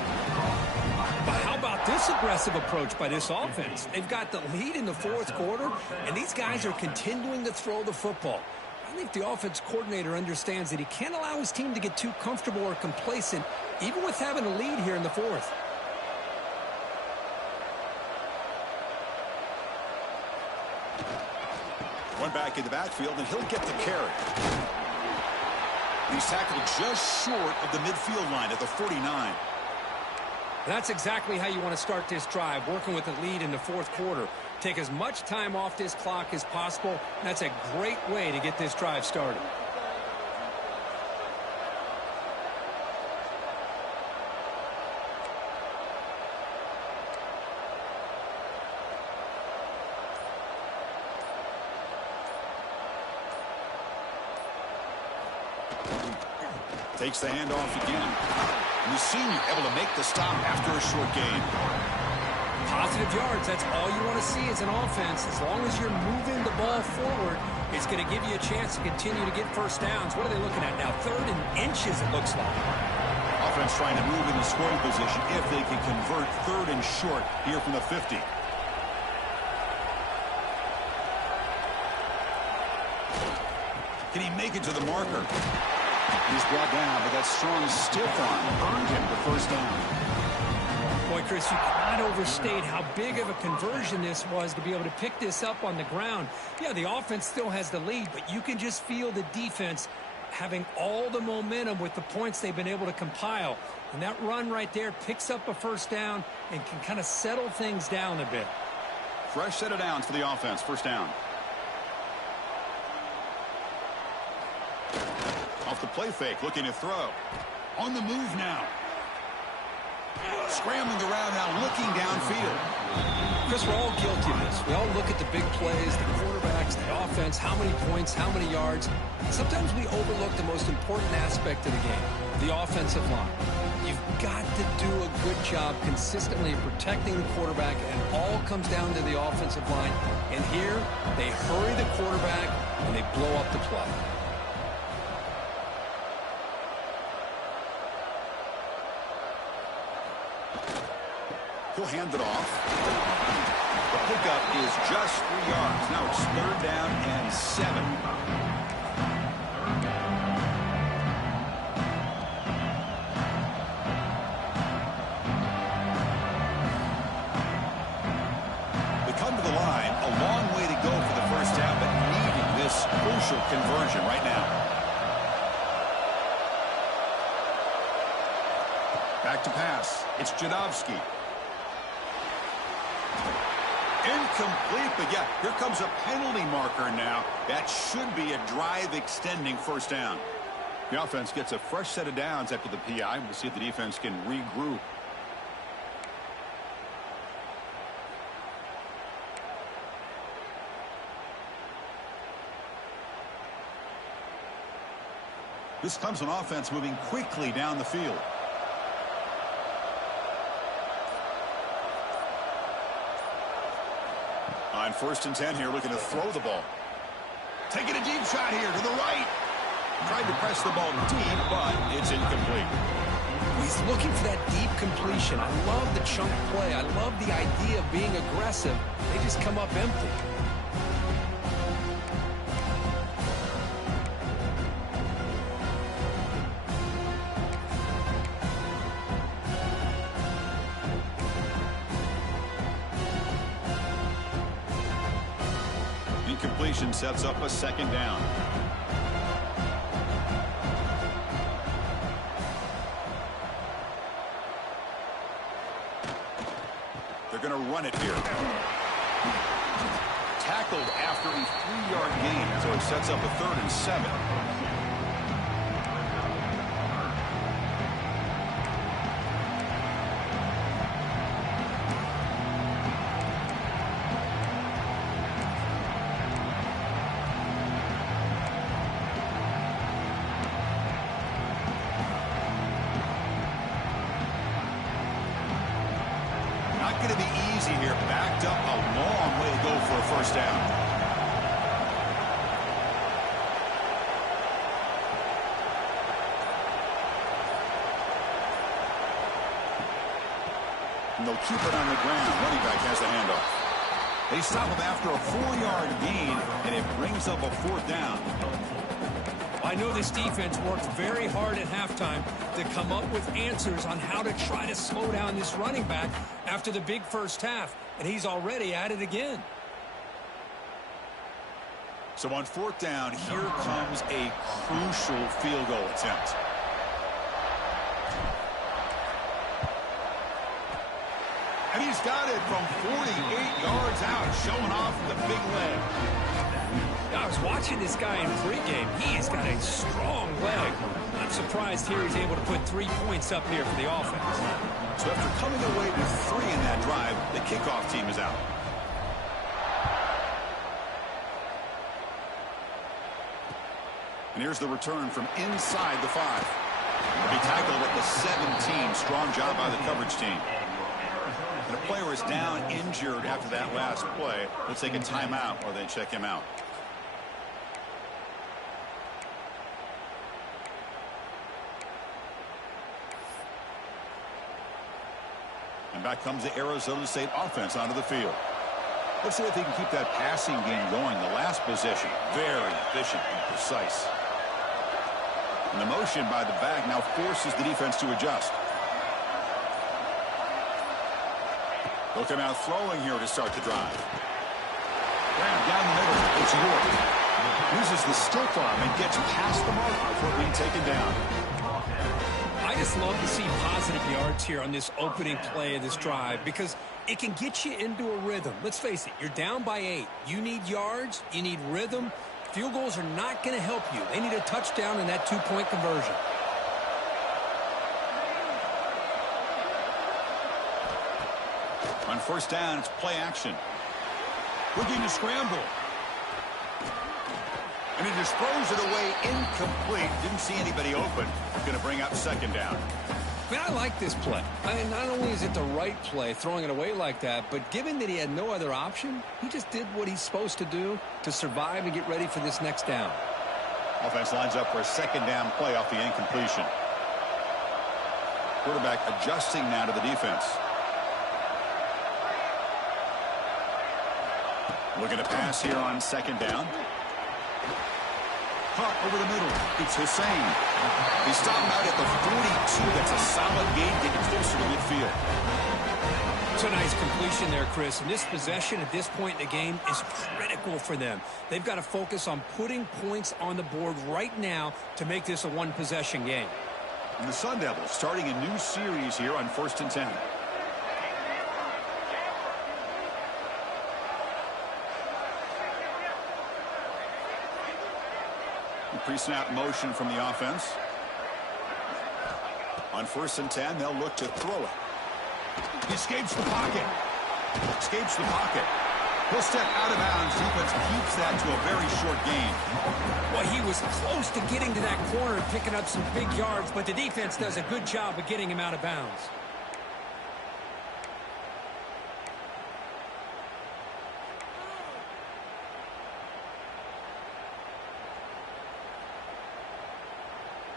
But how about this aggressive approach by this offense? They've got the lead in the fourth quarter, and these guys are continuing to throw the football. I think the offense coordinator understands that he can't allow his team to get too comfortable or complacent, even with having a lead here in the fourth. One back in the backfield, and he'll get the carry. He's tackled just short of the midfield line at the 49. That's exactly how you want to start this drive, working with the lead in the fourth quarter. Take as much time off this clock as possible. That's a great way to get this drive started. Takes the handoff again. And the senior able to make the stop after a short gain. Positive yards, that's all you want to see as an offense. As long as you're moving the ball forward, it's going to give you a chance to continue to get first downs. What are they looking at now? 3rd and inches, it looks like. Offense trying to move into scoring position if they can convert 3rd and short here from the 50. Can he make it to the marker? He's brought down, but that strong stiff arm earned him the first down. Boy, Chris, you cannot overstate how big of a conversion this was to be able to pick this up on the ground. Yeah, the offense still has the lead, but you can just feel the defense having all the momentum with the points they've been able to compile. And that run right there picks up a first down and can kind of settle things down a bit. Fresh set of downs for the offense. First down. Off the play fake, looking to throw. On the move now. Scrambling around now, looking downfield. Chris, we're all guilty of this. We all look at the big plays, the quarterbacks, the offense, how many points, how many yards. Sometimes we overlook the most important aspect of the game, the offensive line. You've got to do a good job consistently protecting the quarterback, and it all comes down to the offensive line. And here, they hurry the quarterback, and they blow up the play. He'll hand it off. The pickup is just 3 yards. Now it's 3rd down and 7. They come to the line. A long way to go for the first down, but needing this crucial conversion right now. Back to pass. It's Jadovsky. Incomplete, but yeah, here comes a penalty marker now. That should be a drive-extending first down. The offense gets a fresh set of downs after the PI. We'll see if the defense can regroup. This Clemson offense moving quickly down the field. On 1st and 10 here, looking to throw the ball. Taking a deep shot here to the right. Tried to press the ball deep, but it's incomplete. He's looking for that deep completion. I love the chunk play. I love the idea of being aggressive. They just come up empty. Incompletion sets up a 2nd down. They're going to run it here. Tackled after a 3-yard gain, so it sets up a 3rd and 7. Going to be easy here. Backed up a long way to go for a first down. And they'll keep it on the ground. Running back has the handoff. They stop him after a 4-yard gain, and it brings up a 4th down. I know this defense worked very hard at halftime to come up with answers on how to try to slow down this running back after the big first half, and he's already at it again. So on 4th down, here comes a crucial field goal attempt. And he's got it from 48 yards out, showing off the big leg. I was watching this guy in pregame. He has got a strong leg. I'm surprised here he's able to put 3 points up here for the offense. So after coming away with 3 in that drive, the kickoff team is out. And here's the return from inside the 5. He'll be tackled at the 17. Strong job by the coverage team. And a player is down injured after that last play. Let's take a timeout or they check him out. And back comes the Arizona State offense onto the field. Let's see if they can keep that passing game going. The last possession, very efficient and precise. And the motion by the back now forces the defense to adjust. They'll come out throwing here to start the drive. Grab down the middle. It's York. Uses the stiff arm and gets past the mark before being taken down. I just love to see positive yards here on this opening play of this drive because it can get you into a rhythm. Let's face it, you're down by 8. You need yards, you need rhythm. Field goals are not going to help you. They need a touchdown and that 2-point conversion. On first down, it's play action. Looking to scramble. And he just throws it away incomplete. Didn't see anybody open. Going to bring up second down. I mean, I like this play. I mean, not only is it the right play, throwing it away like that, but given that he had no other option, he just did what he's supposed to do to survive and get ready for this next down. Offense lines up for a second down play off the incompletion. Quarterback adjusting now to the defense. Looking to pass here on second down. Caught over the middle. It's Hussein. He's stopped out at the 42. That's a solid gain, getting closer to midfield. It's a nice completion there, Chris. And this possession at this point in the game is critical for them. They've got to focus on putting points on the board right now to make this a one-possession game. And the Sun Devils starting a new series here on 1st and 10. Pre-snap motion from the offense. On 1st and 10, they'll look to throw it. He escapes the pocket. Escapes the pocket. He'll step out of bounds. Defense keeps that to a very short gain. Well, he was close to getting to that corner and picking up some big yards, but the defense does a good job of getting him out of bounds.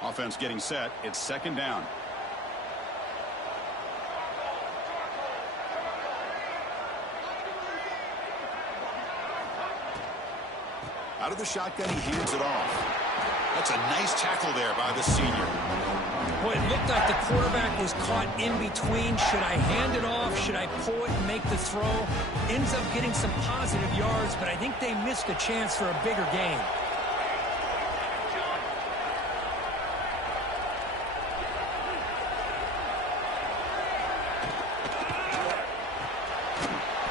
Offense getting set. It's second down. Out of the shotgun, he hands it off. That's a nice tackle there by the senior. Well, it looked like the quarterback was caught in between. Should I hand it off? Should I pull it and make the throw? Ends up getting some positive yards, but I think they missed a chance for a bigger gain.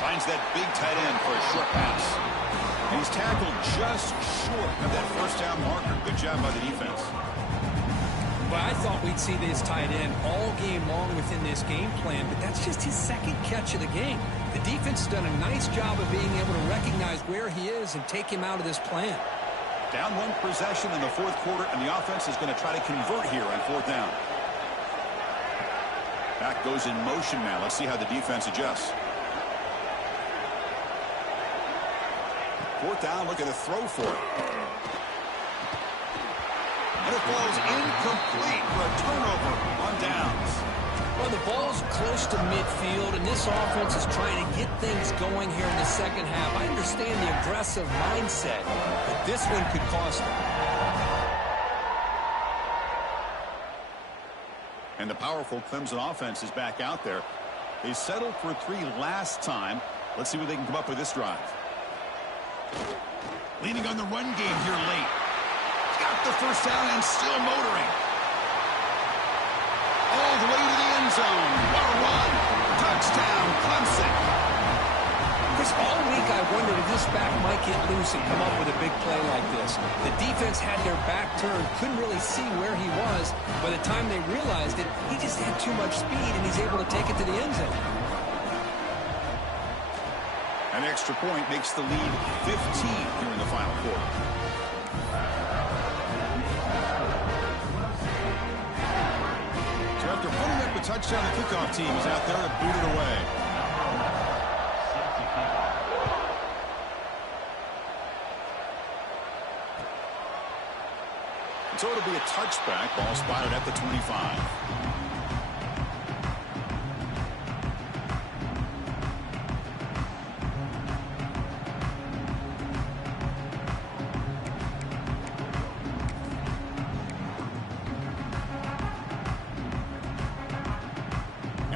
Finds that big tight end for a short pass. And he's tackled just short of that first down marker. Good job by the defense. Well, I thought we'd see this tight end all game long within this game plan, but that's just his second catch of the game. The defense has done a nice job of being able to recognize where he is and take him out of this plan. Down one possession in the fourth quarter, and the offense is going to try to convert here on fourth down. Back goes in motion now. Let's see how the defense adjusts. Fourth down, looking to throw for it. And it falls incomplete for a turnover on downs. Well, the ball's close to midfield, and this offense is trying to get things going here in the second half. I understand the aggressive mindset, but this one could cost them. And the powerful Clemson offense is back out there. They settled for 3 last time. Let's see what they can come up with this drive. Leaning on the run game here late. Got the first down and still motoring. All the way to the end zone. What a run. Touchdown, Clemson. Chris, all week I wondered if this back might get loose and come up with a big play like this. The defense had their back turned, couldn't really see where he was. By the time they realized it, he just had too much speed, and he's able to take it to the end zone. An extra point makes the lead 15 here in the final quarter. So after putting up a touchdown, the kickoff team is out there to boot it away. So it'll be a touchback. Ball spotted at the 25.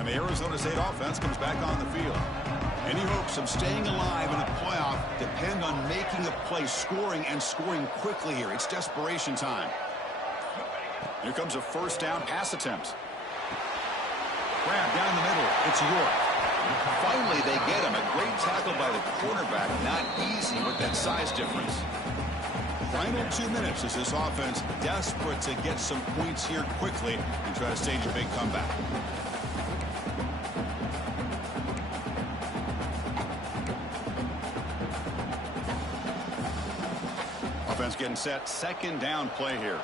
And the Arizona State offense comes back on the field. Any hopes of staying alive in a playoff depend on making a play, scoring, and scoring quickly here. It's desperation time. Here comes a first down pass attempt. Grab down the middle. It's York. Finally, they get him. A great tackle by the quarterback. Not easy with that size difference. Final 2 minutes as this offense desperate to get some points here quickly and try to stage a big comeback. Offense getting set. Second down play here.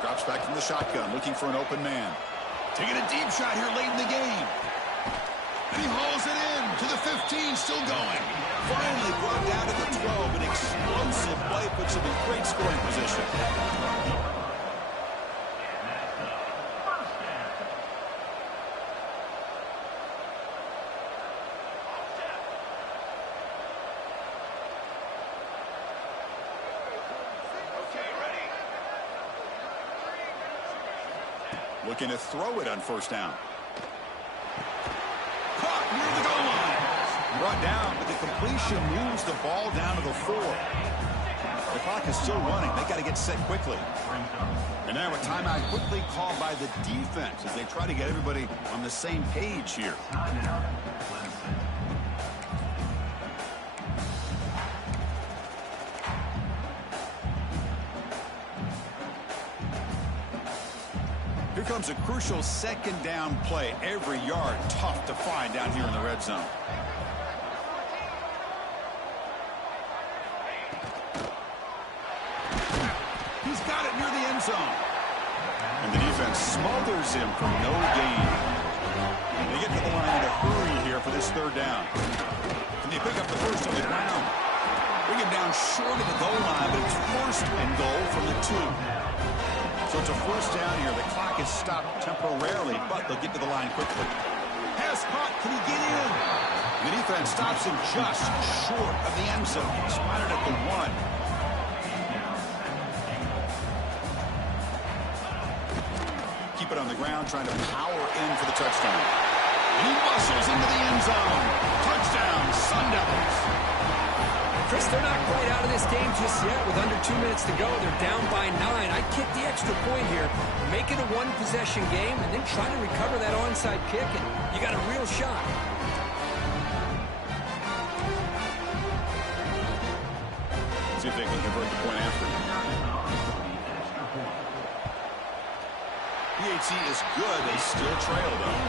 Drops back from the shotgun, looking for an open man. Taking a deep shot here late in the game. And he hauls it in to the 15, still going. Finally brought down to the 12. An explosive play puts him in great scoring position. Looking to throw it on first down. Caught near the goal line. Brought down, but the completion moves the ball down to the 4. The clock is still running. They got to get set quickly. And now a timeout quickly called by the defense as they try to get everybody on the same page here. Here comes a crucial second down play. Every yard tough to find down here in the red zone. He's got it near the end zone. And the defense smothers him for no gain. They get to the line in a hurry here for this third down. And they pick up the first on the ground. Bring him down short of the goal line, but it's first and goal from the 2. So it's a first down here. The clock is stopped temporarily, but they'll get to the line quickly. Pass caught. Can he get in? The defense stops him just short of the end zone. Spotted at the 1. Keep it on the ground, trying to power in for the touchdown. And he muscles into the end zone. Touchdown, Sun Devils. Chris, they're not quite out of this game just yet. With under 2 minutes to go, they're down by 9. I'd kick the extra point here, make it a one-possession game, and then try to recover that onside kick, and you got a real shot. See if they can convert the point after. PAT is good. They still trail, though.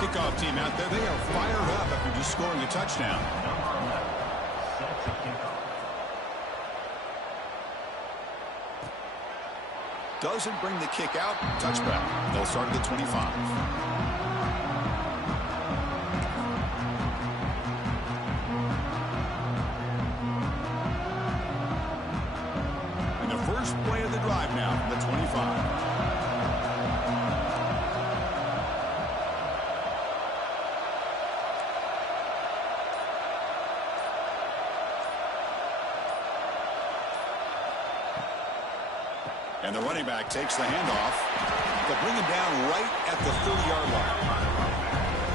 Kickoff team out there. They are fired up after just scoring a touchdown. Doesn't bring the kick out. Touchback. They'll start at the 25. And the first play of the drive now from the 25. And the running back takes the handoff. They'll bring him down right at the 30-yard line.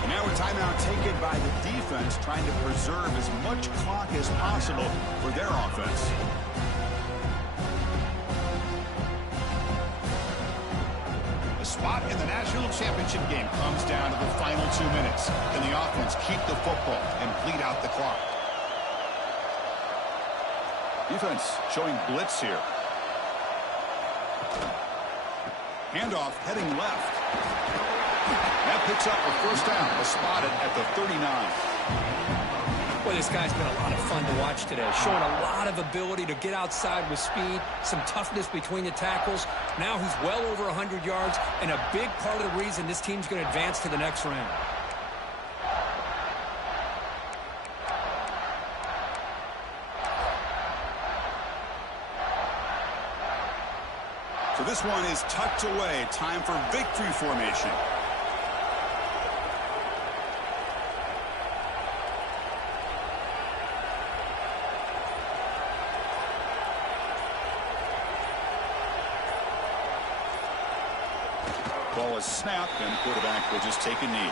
And now a timeout taken by the defense, trying to preserve as much clock as possible for their offense. The spot in the national championship game comes down to the final 2 minutes. Can the offense keep the football and bleed out the clock? Defense showing blitz here. Handoff heading left. That picks up a first down. Spotted at the 39. Boy, this guy's been a lot of fun to watch today. Showing a lot of ability to get outside with speed, some toughness between the tackles. Now he's well over 100 yards, and a big part of the reason this team's going to advance to the next round. So this one is tucked away. Time for victory formation. Ball is snapped, and the quarterback will just take a knee.